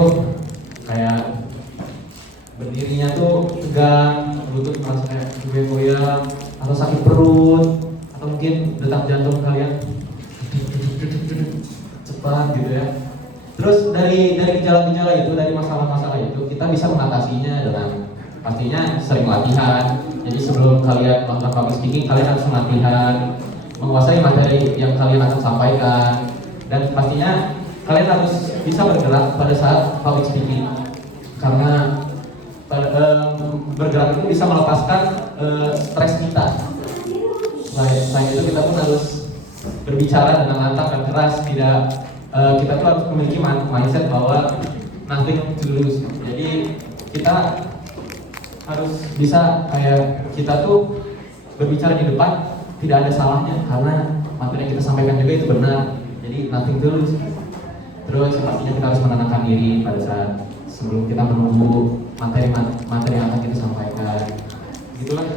kayak berdirinya tuh tegang, lutut merasa kayak goyang-goyang atau sakit perut atau mungkin detak jantung kalian cepat gitu ya. Terus dari gejala-gejala itu, dari masalah-masalah itu kita bisa mengatasinya dengan pastinya sering latihan. Jadi sebelum kalian melakukan public speaking, kalian harus latihan, menguasai materi yang kalian akan sampaikan, dan pastinya kalian harus bisa bergerak pada saat public speaking. Karena bergerak itu bisa melepaskan stres kita. Selain itu kita pun harus berbicara dengan lantang dan keras. Kita tuh harus memiliki mindset bahwa nothing to lose. Jadi kita harus bisa kayak kita tuh berbicara di depan tidak ada salahnya karena materi yang kita sampaikan juga itu benar. Jadi nothing to lose. Terus pastinya kita harus menenangkan diri pada saat sebelum kita menunggu materi yang akan kita sampaikan. Gitulah.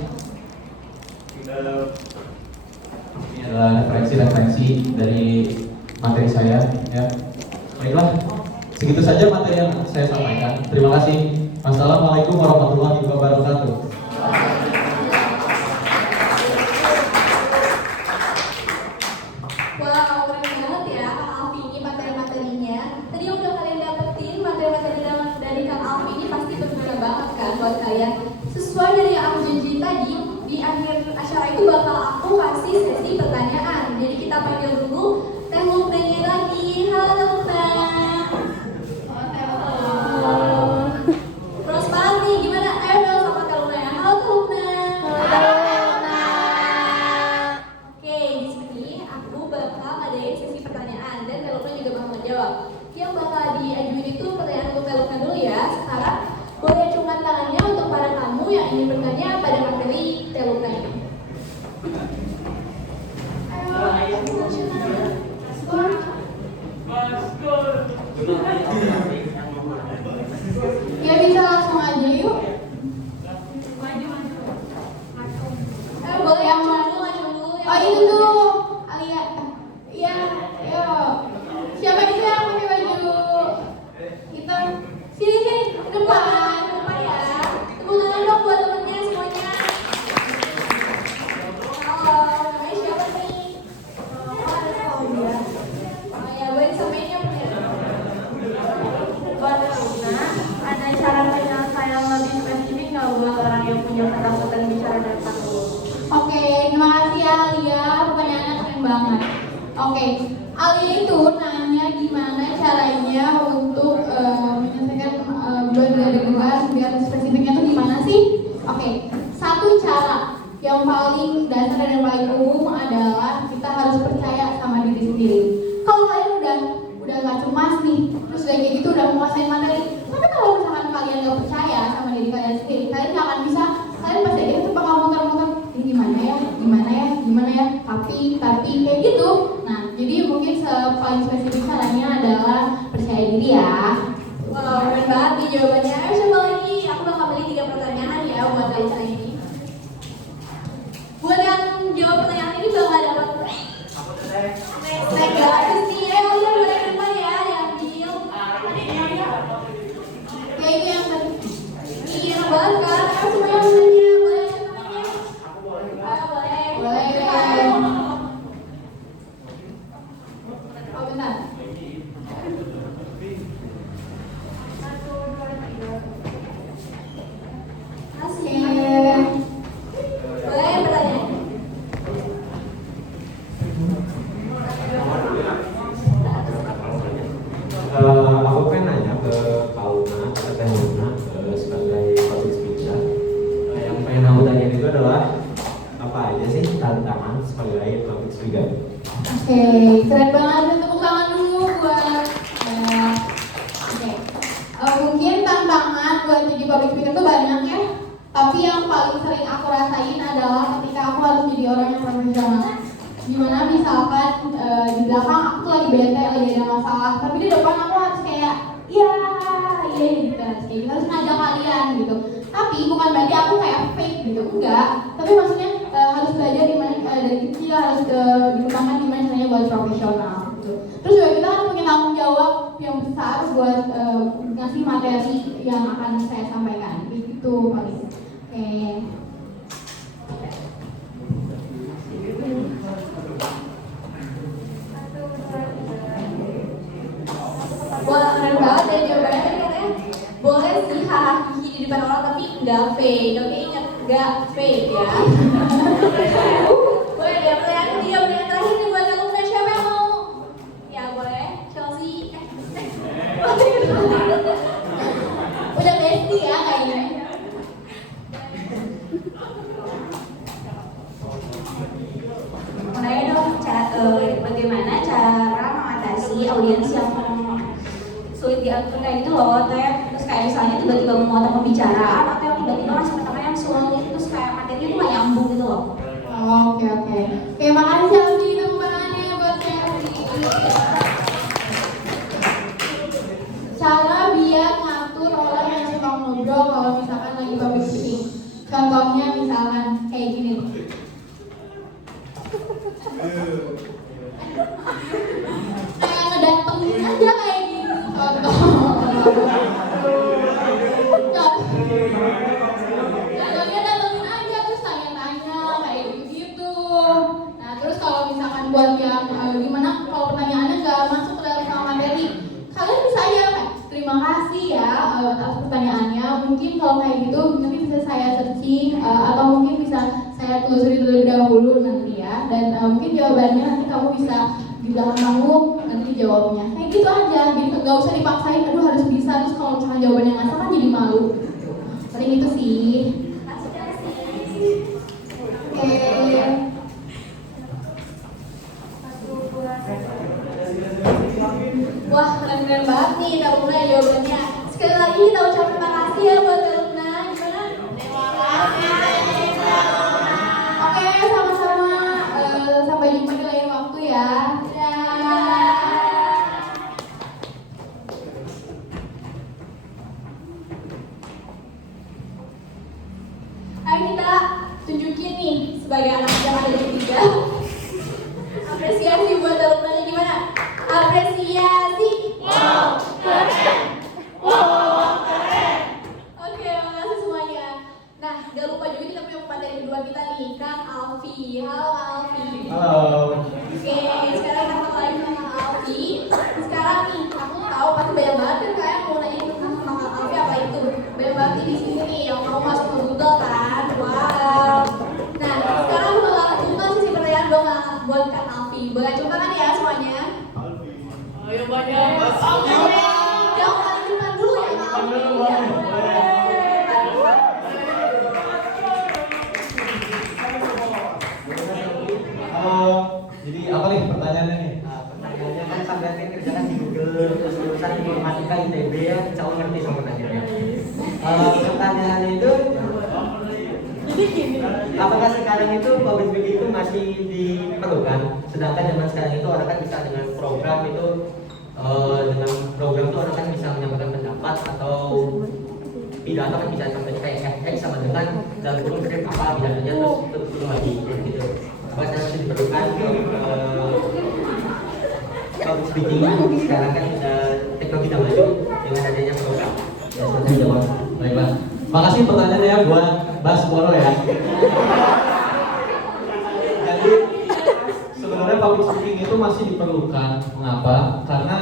Ini adalah referensi dari materi saya ya. Baiklah, segitu saja materi yang saya sampaikan. Terima kasih. Wassalamualaikum warahmatullahi wabarakatuh. Wow, keren banget ya Kang Alfi ini materi-materinya. Tadi yang udah kalian dapetin materi-materi dari Kang Alfi ini pasti berguna banget kan buat kalian. Sesuai dari yang aku janjiin tadi, di akhir acara itu bakal aku kasih sesi pertanyaan. Jadi kita panggil dulu Teh Luknanya lagi. Halo Teh Lukna. Terus banget nih, gimana? Ayo dong sama Teh Lukna ya. Halo Teh Lukna. Halo Lukna. Oke, di sini aku bakal adain sesi pertanyaan dan Teh Lukna juga bakal menjawab. Yang bakal diajuin itu pertanyaan untuk Teh Lukna dulu ya. Sekarang boleh acungkan tangannya untuk para tamu yang ingin bertanya pada materi Teh Lukna ini. Ya bisa langsung aja yuk. Boleh yang dulu. Oh itu tuh Alia. Iya, yuk. Siapa nih yang pakai baju hitam? Sini depan ya. Tepuk tangan dong buat temennya semuanya. Halo, namanya siapa nih? Ada Claudia. Oh ya, boleh disampaikan ya pertanyaan. Buat Luna, ada cara penyelesaian lebih spesifik nggak buat orang yang punya ketakutan bicara depan umum? Oke, terima kasih Alia, pertanyaannya keren banget. Oke, Alia itu nanya gimana caranya untuk menyelesaikan berdebat biar spesifiknya tuh gimana sih? Oke, satu cara yang paling dasar dan yang paling umum adalah kita harus percaya sama diri sendiri. Kalau kalian udah nggak cemas nih, terus udah kayak gitu udah menguasai materi, tapi kalau misalkan kalian nggak percaya sama diri kalian sendiri, kalian nggak akan bisa kalian pasti aja tuh bakal muter-muter ini gimana ya, tapi kayak gitu. Nah, jadi mungkin paling spesifik caranya adalah percaya diri ya. Wow, keren banget nih jawabannya. Ayo coba lagi, aku bakal beli 3 pertanyaan ya buat kalian kali ini. Buat yang jawab pertanyaan ini bakal dapat snack gratis nih. Ayo udah boleh ke depan ya, diambil. Kayak itu yang tadi. Iya, enak banget kan? Ayo semua yang nanya, boleh namanya? Ayo boleh. Boleh. Oh bentar. Asik. Boleh bertanya? Aku pengen nanya ke Kauna, ke Teh Luna, sebagai public speaker. Yang pengen aku tanyain itu adalah apa aja sih tantangan sebagai public speaker? Oke, keren banget. Tepuk tangan dulu buat oke. Mungkin tantangan buat jadi public speaker tuh banyak ya. Tapi yang paling sering aku rasain adalah ketika aku harus jadi orang yang profesional. Dimana misalkan di belakang aku tuh lagi bete, lagi ada masalah, tapi di depan aku harus kayak iya gitu, harus ngajak kalian gitu. Tapi bukan berarti aku kayak fake gitu, enggak. Tapi maksudnya harus belajar gimana dari kecil harus dikembangkan gimana caranya buat profesional gitu. Terus juga kita kan punya tanggung jawab yang besar buat ngasih materi yang akan saya sampaikan. Itu paling. Oke. Wah, keren banget ya jawabannya. Tadi katanya boleh sih hahaha di depan orang tapi nggak fake. Oke, ingat nggak fake ya. Boleh ya, pertanyaan ketiga, pertanyaan terakhir nih buat alumni. Siapa yang mau? Ya boleh, Chelsea. Udah bestie ya kayaknya. Mulai dong, bagaimana cara mengatasi audiens yang sulit diatur kayak gitu loh, Teh. Terus kayak misalnya tiba-tiba memotong pembicaraan atau yang tiba-tiba ngasih pertanyaan yang sulit, terus kayak materi itu nggak nyambung gitu loh. Oke. Oke, makasih Chelsea, tepuk tangannya buat Chelsea. Cara biar ngatur orang yang suka ngobrol kalau misalkan lagi public speaking. Contohnya misalkan kayak gini. Kayak ngedatengin aja kayak gitu. Contohnya datengin aja terus tanya-tanya kayak gitu. Nah terus kalau misalkan buat yang gimana kalau pertanyaannya nggak masuk ke dalam sama materi, kalian bisa aja kan terima kasih ya atas pertanyaannya. Mungkin kalau kayak gitu nanti bisa saya searching atau mungkin bisa saya telusuri terlebih dahulu nanti ya. Dan mungkin jawabannya nanti kamu bisa di belakang panggung nanti jawabnya. Kayak gitu aja, jadi nggak usah dipaksain. Aduh harus bisa, terus kalau misalkan jawabannya ngasal kan jadi malu. Paling itu sih. Oke. Wah, keren banget nih Kak Luna jawabannya. Sekali lagi kita ucapkan terima kasih ya buat Kak Luna. Gimana? Terima kasih Kak Luna. Oke, sama-sama. Sampai jumpa di lain waktu ya. Ayo kita tunjukin nih sebagai anak yang ada di tiga. Apresiasi buat Kak Luna gimana? Apresiasi. Wow, keren. Wow, keren. Oke, makasih semuanya. Nah, gak lupa juga kita punya pemateri kedua kita nih, Kang Alfi. Halo Alfi. Halo. Oke, sekarang kita ketemu lagi sama Kang Alfi. Sekarang nih, aku tahu pasti banyak banget kan kalian mau nanya tentang Kang Alfi apa itu. Banyak banget nih di sini nih yang mau masuk ke Google kan. Wow. Nah, sekarang aku bakal coba sisi pertanyaan buat Kang Alfi. Boleh coba kan ya semuanya? Ayo banyak. Jangan paling depan dulu ya Kang Alfi. Jadi apa nih pertanyaannya nih? Pertanyaannya kan sampai kan kerjakan di Google terus lulusan informatika ITB ya, insya Allah ngerti sama pertanyaannya. Pertanyaannya itu Sedangkan zaman sekarang itu orang kan bisa dengan program itu dengan program tuh orang kan bisa menyampaikan pendapat atau pidato kan bisa sampai kayak hashtag sama dengan dalam kurung script apa pidatonya terus lagi gitu. Apa yang masih diperlukan public speaking sekarang kan teknologi udah maju dengan adanya program. Ya, seperti jawab. Baiklah. Makasih pertanyaannya ya buat Bas Moro ya. Jadi sebenarnya public speaking itu masih diperlukan. Mengapa? Karena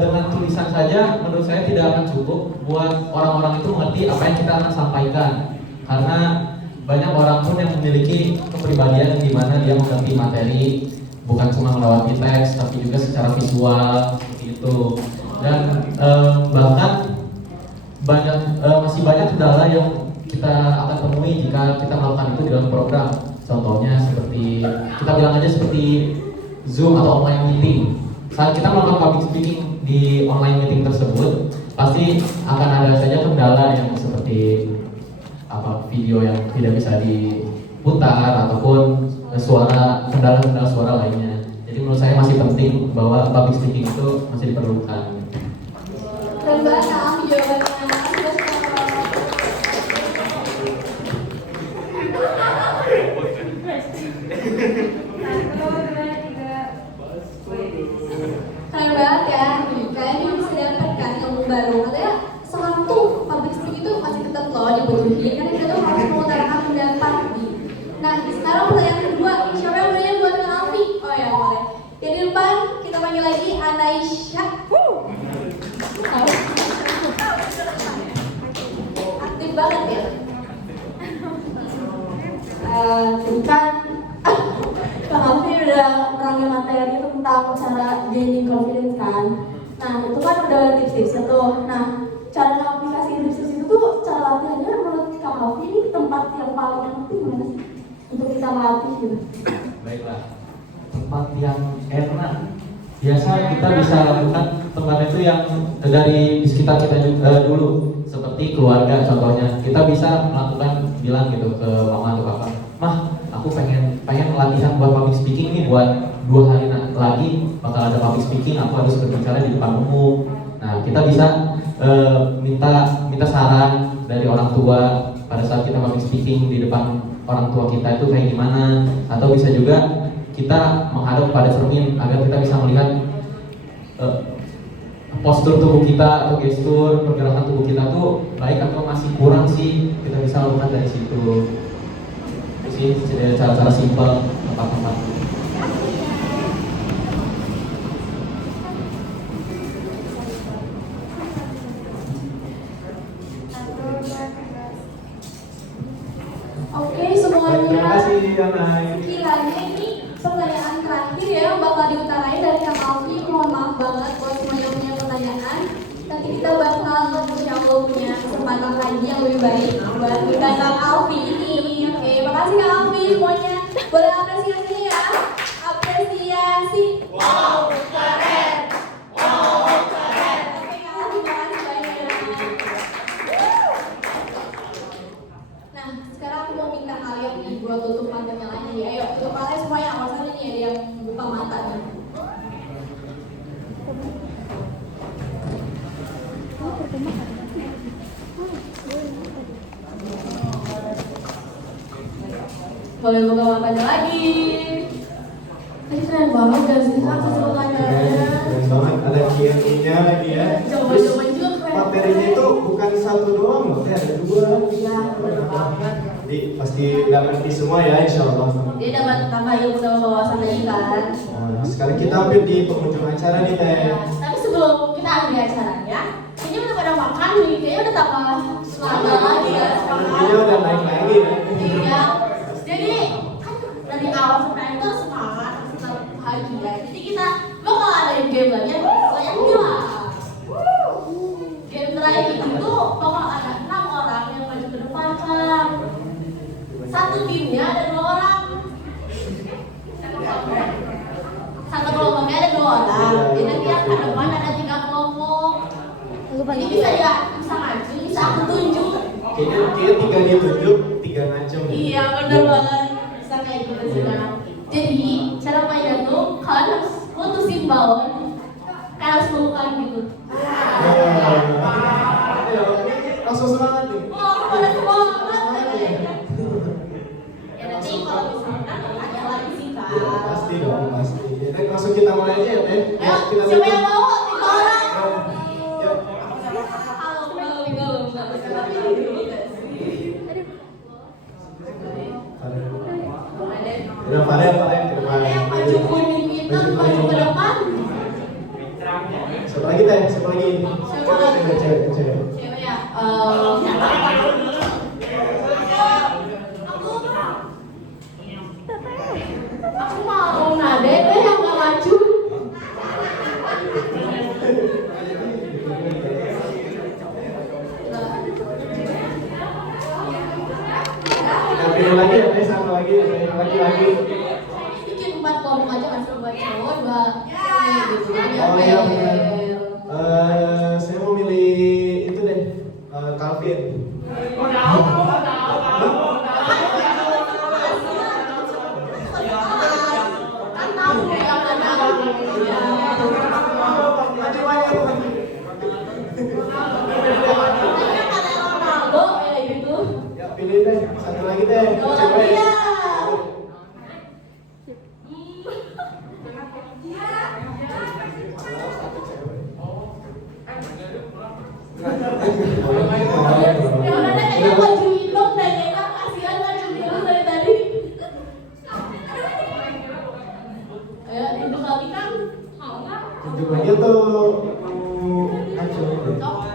dengan tulisan saja menurut saya tidak akan cukup buat orang-orang itu mengerti apa yang kita akan sampaikan. Karena banyak orang pun yang memiliki kepribadian di mana dia mengerti materi bukan cuma melewati teks tapi juga secara visual seperti itu. Dan bahkan masih banyak kendala yang kita akan temui jika kita melakukan itu di dalam program. Contohnya seperti kita bilang aja seperti Zoom atau online meeting. Saat kita melakukan public speaking di online meeting tersebut, pasti akan ada saja kendala yang seperti video yang tidak bisa diputar ataupun kendala-kendala suara lainnya. Jadi menurut saya masih penting bahwa public speaking itu masih diperlukan. Keren banget Kak jawabannya. Keren banget ya, kayaknya bisa dapatkan ilmu baru. Katanya sekarang tuh public speaking itu masih tetap loh dibutuhin, karena kita tuh harus mengutarakan pendapat. Nah, sekarang pertanyaan kedua, siapa yang berani buat Kak Alfi? Oh ya, boleh. Jadi depan kita panggil lagi Anaisha. Aktif banget ya. Kan Kak Alfi udah nerangin materi tentang cara gaining confidence kan. Nah itu kan udah tips-tipsnya tuh. Nah cara aplikasi tips-tips itu tuh cara latihannya menurut Kak Alfi ini tempat yang paling enak tuh gimana sih untuk kita melatih gitu? Baiklah, tempat yang enak biasa kita bisa lakukan tempat itu yang dari di sekitar kita dulu, seperti keluarga contohnya. Kita bisa melakukan bilang gitu ke mama atau papa, mah aku pengen latihan buat public speaking nih, buat 2 hari lagi bakal ada public speaking, aku harus berbicara di depan umum. Nah kita bisa minta saran dari orang tua pada saat kita public speaking di depan orang tua kita itu kayak gimana, atau bisa juga kita menghadap pada cermin agar kita bisa melihat postur tubuh kita atau gestur pergerakan tubuh kita tuh baik atau masih kurang sih, kita bisa lakukan dari situ. Itu sih cara-cara simpel tempat-tempat. Oke semuanya. Terima kasih Anai. Kiranya ini pertanyaan terakhir ya yang bakal diutarain dari Kak Alfi. Mohon maaf banget buat semua yang punya pertanyaan. Nanti kita bakal insya Allah punya kesempatan lagi yang lebih baik buat undang Kak Alfi ini. Oke, makasih Kak Alfi semuanya. Boleh apresiasi ya? Apresiasi. Wow, keren. Wow, keren. Oke Kak Alfi, makasih banyak. Nah, sekarang aku mau minta kalian nih buat tutup matanya lagi. Ayo, tutup matanya semuanya. Awas aja nih ada yang buka mata nih. Boleh buka matanya lagi. Ini keren banget gak sih? Aku suka pertanyaannya. Keren banget, ada Q&A-nya lagi ya. Jawaban-jawaban juga keren. Materinya itu bukan 1 doang loh, ada 2. Iya, bener banget. Jadi pasti nggak ngerti semua ya, insya Allah. Dia dapat tambah ilmu sama wawasan lagi kan. Nah, sekarang kita hampir di penghujung acara nih Teh. Tapi sebelum kita akhiri acaranya, ini udah pada makan nih, kayaknya udah tambah semangat lagi ya. Energinya udah naik lagi nih. Iya. Jadi kan dari awal sampai itu semangat, tetap bahagia. Jadi kita bakal ada game lagi yang jelas. Game terakhir itu bakal ada 6 orang yang maju ke depan kan. Satu timnya ada 2 orang. Satu kelompoknya ada 2 orang. Jadi nanti yang ke depan ada 3 kelompok. Jadi bisa ya, bisa maju, bisa aku tunjuk. Kayaknya 3 ditunjuk, 3 ngancem. Iya bener banget, bisa kayak gitu sih. Jadi cara mainnya kan harus mutusin balon kayak harus pelukan gitu. Langsung semangat nih. Oh, pada semangat Ya. ya nanti kalau misalkan ada lagi sih kak. Ya, pasti dong, pasti. Ya, Teh, langsung kita mulai aja ya, Teh. Ayo, Kita siapa yang mau? 3 orang. Yuk. Halo, belum nggak bisa pilih dulu nggak sih? Udah Farel terima. Baju kuning itu baju ke depan. Siapa lagi Teh? Siapa lagi? Siapa lagi? Cewek. Siapa ya? Aku mau Nade deh yang nggak maju. Nah, pilih lagi ya Teh, satu lagi. Bikin 4 kelompok aja kan, 2 cowok, 2 cewek gitu. Oh iya benar. Saya mau milih itu deh, Calvin. Kan tahu yang mana. Ronaldo ya gitu. Ya pilih deh, satu lagi deh. Oh Cewek. iya. Ya udah deh, kayaknya bajuin dong deh, kayaknya kasihan baju dulu dari tadi. Ayo, itu kali kan. Tunjuk aja tuh.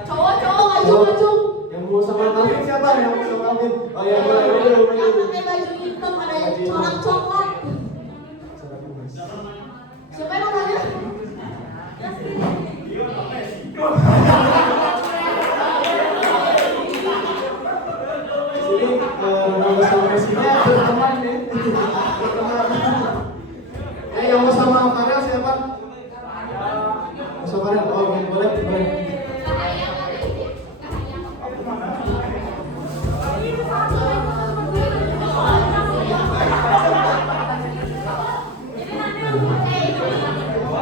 Cowok maju. Yang mau sama Calvin siapa? Yang mau sama Calvin? Oh ya, boleh. Yang pakai baju hitam ada corak coklat. Siapa yang namanya? Di sini nama sama Messinya berteman nih. Yang mau sama Farel siapa? Mau sama Farel? Oh, boleh.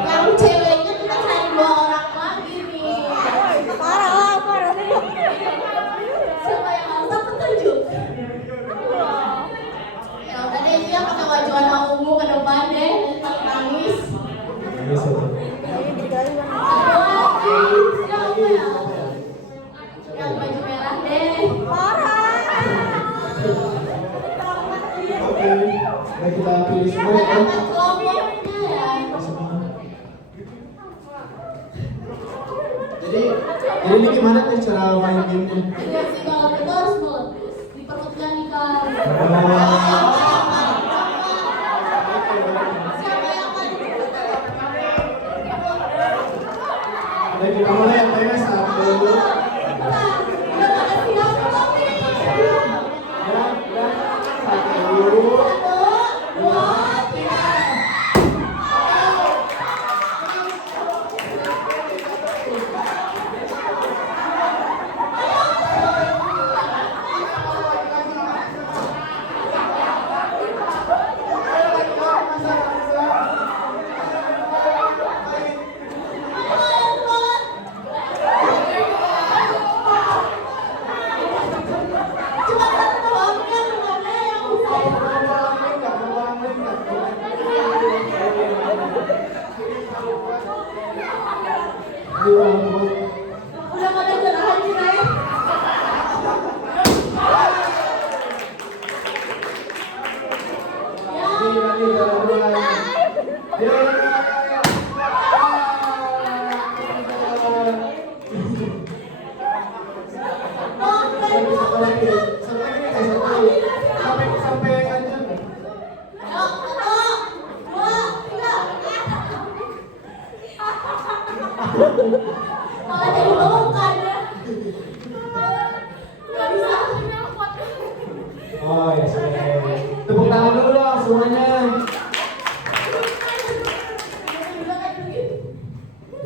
Yang ceweknya kita cari 2 orang lagi nih. Parah. Siapa yang masak petunjuk? Ya udah deh, dia pakai baju warna ungu ke depan deh, nangis. Siapa ya? Yang baju merah deh. Oke, udah kita pilih semua ya kan? Dapat kelompoknya ya. Jadi ini gimana nih cara main gamenya? Iya sih, kalau itu harus meletus di perutnya nih kan. Siapa yang maju? Udah kita mulai ya Teh, 1. Udah pada siap belum nih? Ya, 1. 1, 2, 3. Cuma 1 doang yang mana yang bisa. Udah pada jalan nih. Sampai kanjeng. Ayo, 1, 2, 3. Malah jadi pelukan ya. Nggak bisa. Oh ya sudah. Tepuk tangan dulu dong semuanya.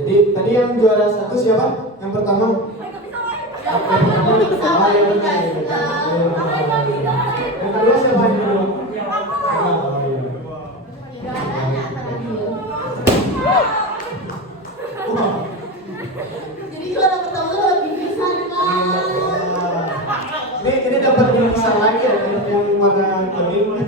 Jadi tadi yang juara 1 siapa? Yang pertama? Yang pertama bisa yang main benar. guys. Yang kedua siapa yang kedua? Tidak ada antara dia. ini dapat yang besar lagi ya, yang warna kuning.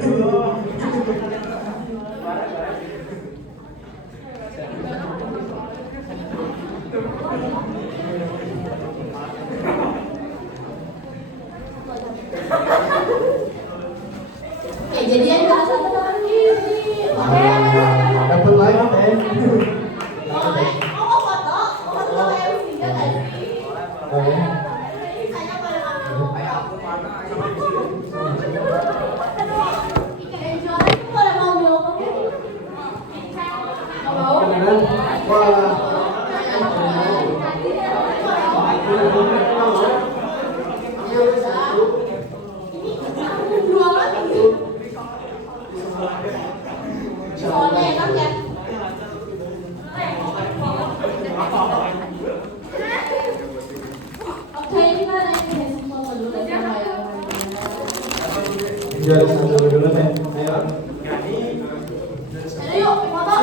Oke, jadi yang nggak asal teman gini. Oke. Dapat lagi teh. Boleh. Oh, mau foto? Mau foto sama MC nggak sih? Saya pada ambil. Yang jualan itu pada mau bilang nggak mau? Wah. Soalnya enak ya. Oke, kita naik ke foto dulu ya. Juara satu dulu teh. Ayo. Ayo yuk, foto.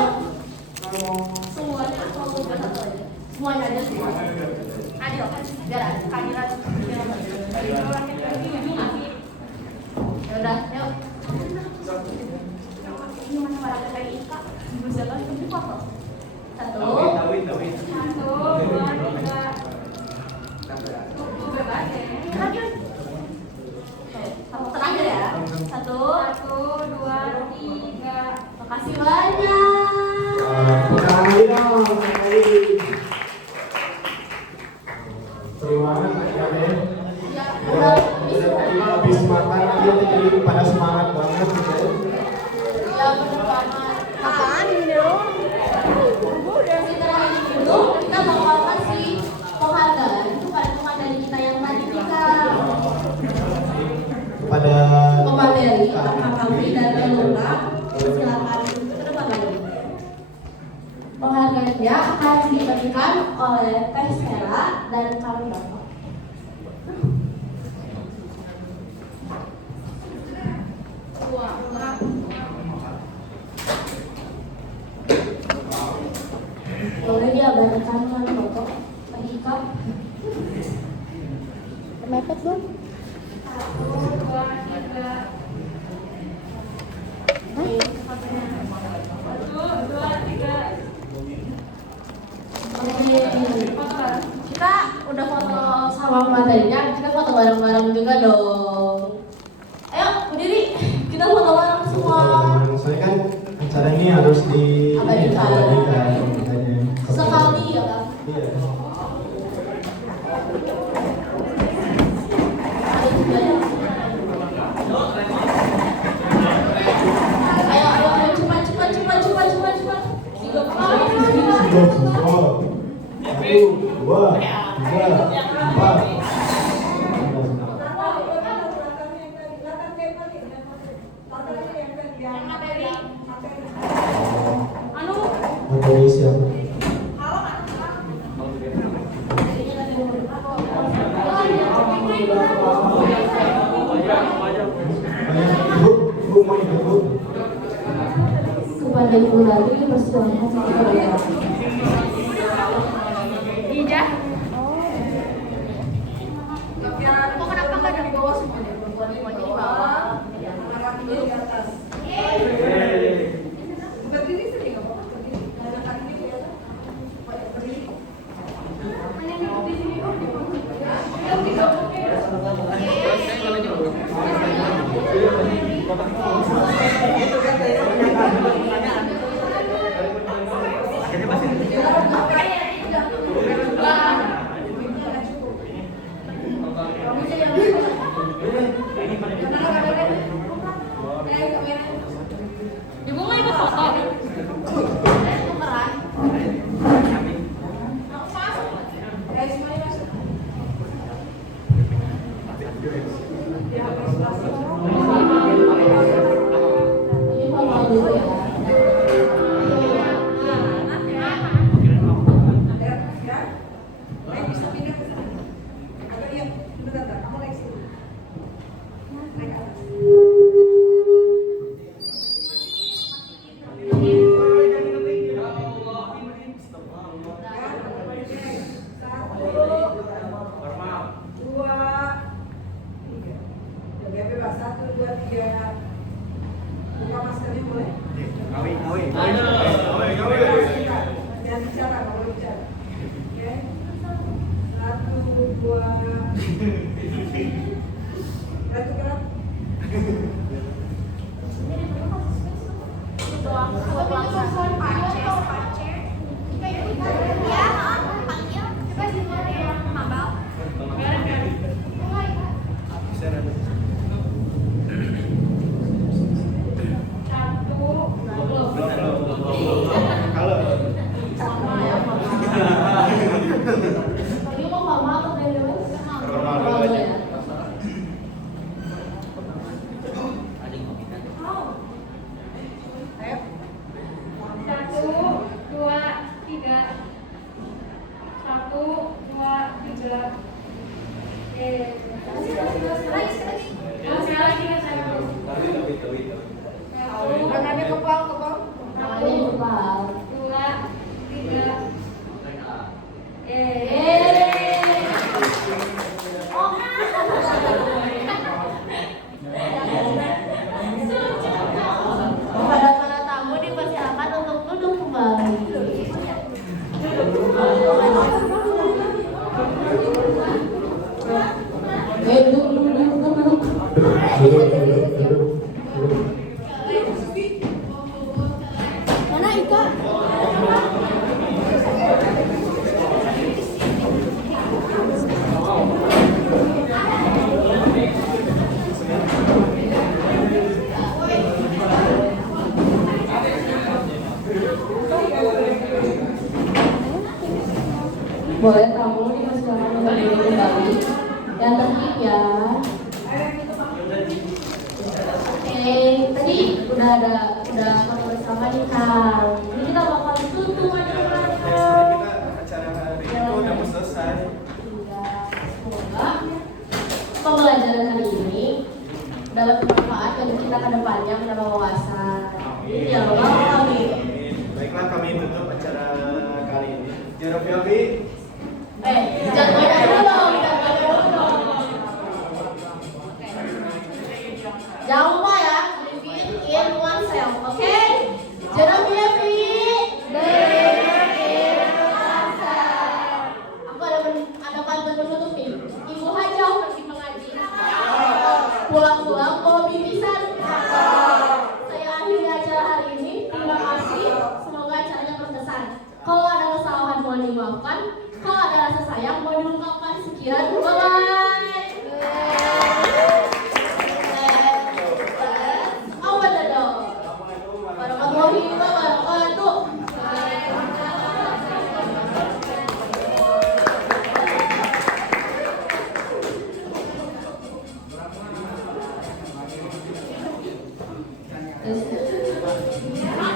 Semuanya foto satu aja. Semuanya aja semua. Ayo, biar kehadiran. Ya udah, yuk. Ini mana barang dari Ika? Bisa kan ini foto. Satu. Satu, dua, tiga. Satu terakhir ya. Satu, dua, tiga. Makasih banyak. Sekarang lagi dong, seru banget ya teh. Ya, udah Habis makan dia jadi pada semangat banget gitu. ya bener banget. Apaan ini dong? Setelah itu kita bakal kasih penghargaan kepada pemateri kita yang tadi kita Pada pemateri Kak Kavi dan Eluna, silakan ke depan lagi. penghargaannya akan diberikan oleh Teh Sera dan Kami Rama. Boleh diabadikan dengan foto Teh Ika. Mepet dong. Satu, dua, tiga. Kita udah foto sama materinya, kita foto bareng-bareng juga dong. Ayo, berdiri, kita foto bareng semua. Soalnya kan acara ini harus Abadikan. makanya. Sekali ya kan? Iya. Ada juga ya. Ayo, cepat. Tiga kali. Satu, dua, tiga, empat. Materi siapa? Bu mau ikut bu? Kepada Ibu Ratu persilahkan kepada Ija. Kok kenapa nggak dari bawah semuanya? Perempuan semuanya di bawah. Laki-laki dulu di atas. Berdiri sering nggak apa-apa. Berdiri. Nggak ada kaki kelihatan. Berdiri. Mana yang di sini? Oh, di bawah. Ibu mau ikut foto? Ini mau formal atau bebas? Formal dulu aja. Kepada para tamu dipersilakan untuk duduk kembali. Mana Ika? Boleh tamu dipersilakan untuk duduk kembali. Yang tertib ya. Oke, tadi udah kamu bersama nih Kang. Ini kita bakal tutup aja Kita acara hari itu udah mau selesai. Semoga pembelajaran hari ini dapat bermanfaat bagi kita ke depannya menambah wawasan. Ya Allah kami. Baiklah, kami tutup acara kali ini. Jeruk Yogi. Jangan beda dulu dong, jangan beda dulu dong. Jangan lupa ya, believe in oneself, oke? Jangan believe in oneself. Aku ada pantun penutup nih. Ibu hajau pergi mengaji. Pulang-pulang bawa bingkisan. Saya akhiri acara hari ini. Terima kasih. Semoga acaranya berkesan. Kalau ada kesalahan mohon dimaafkan. Kalau ada rasa sayang mau diungkapkan. Sekian, bye-bye. Warahmatullahi wabarakatuh. Yes.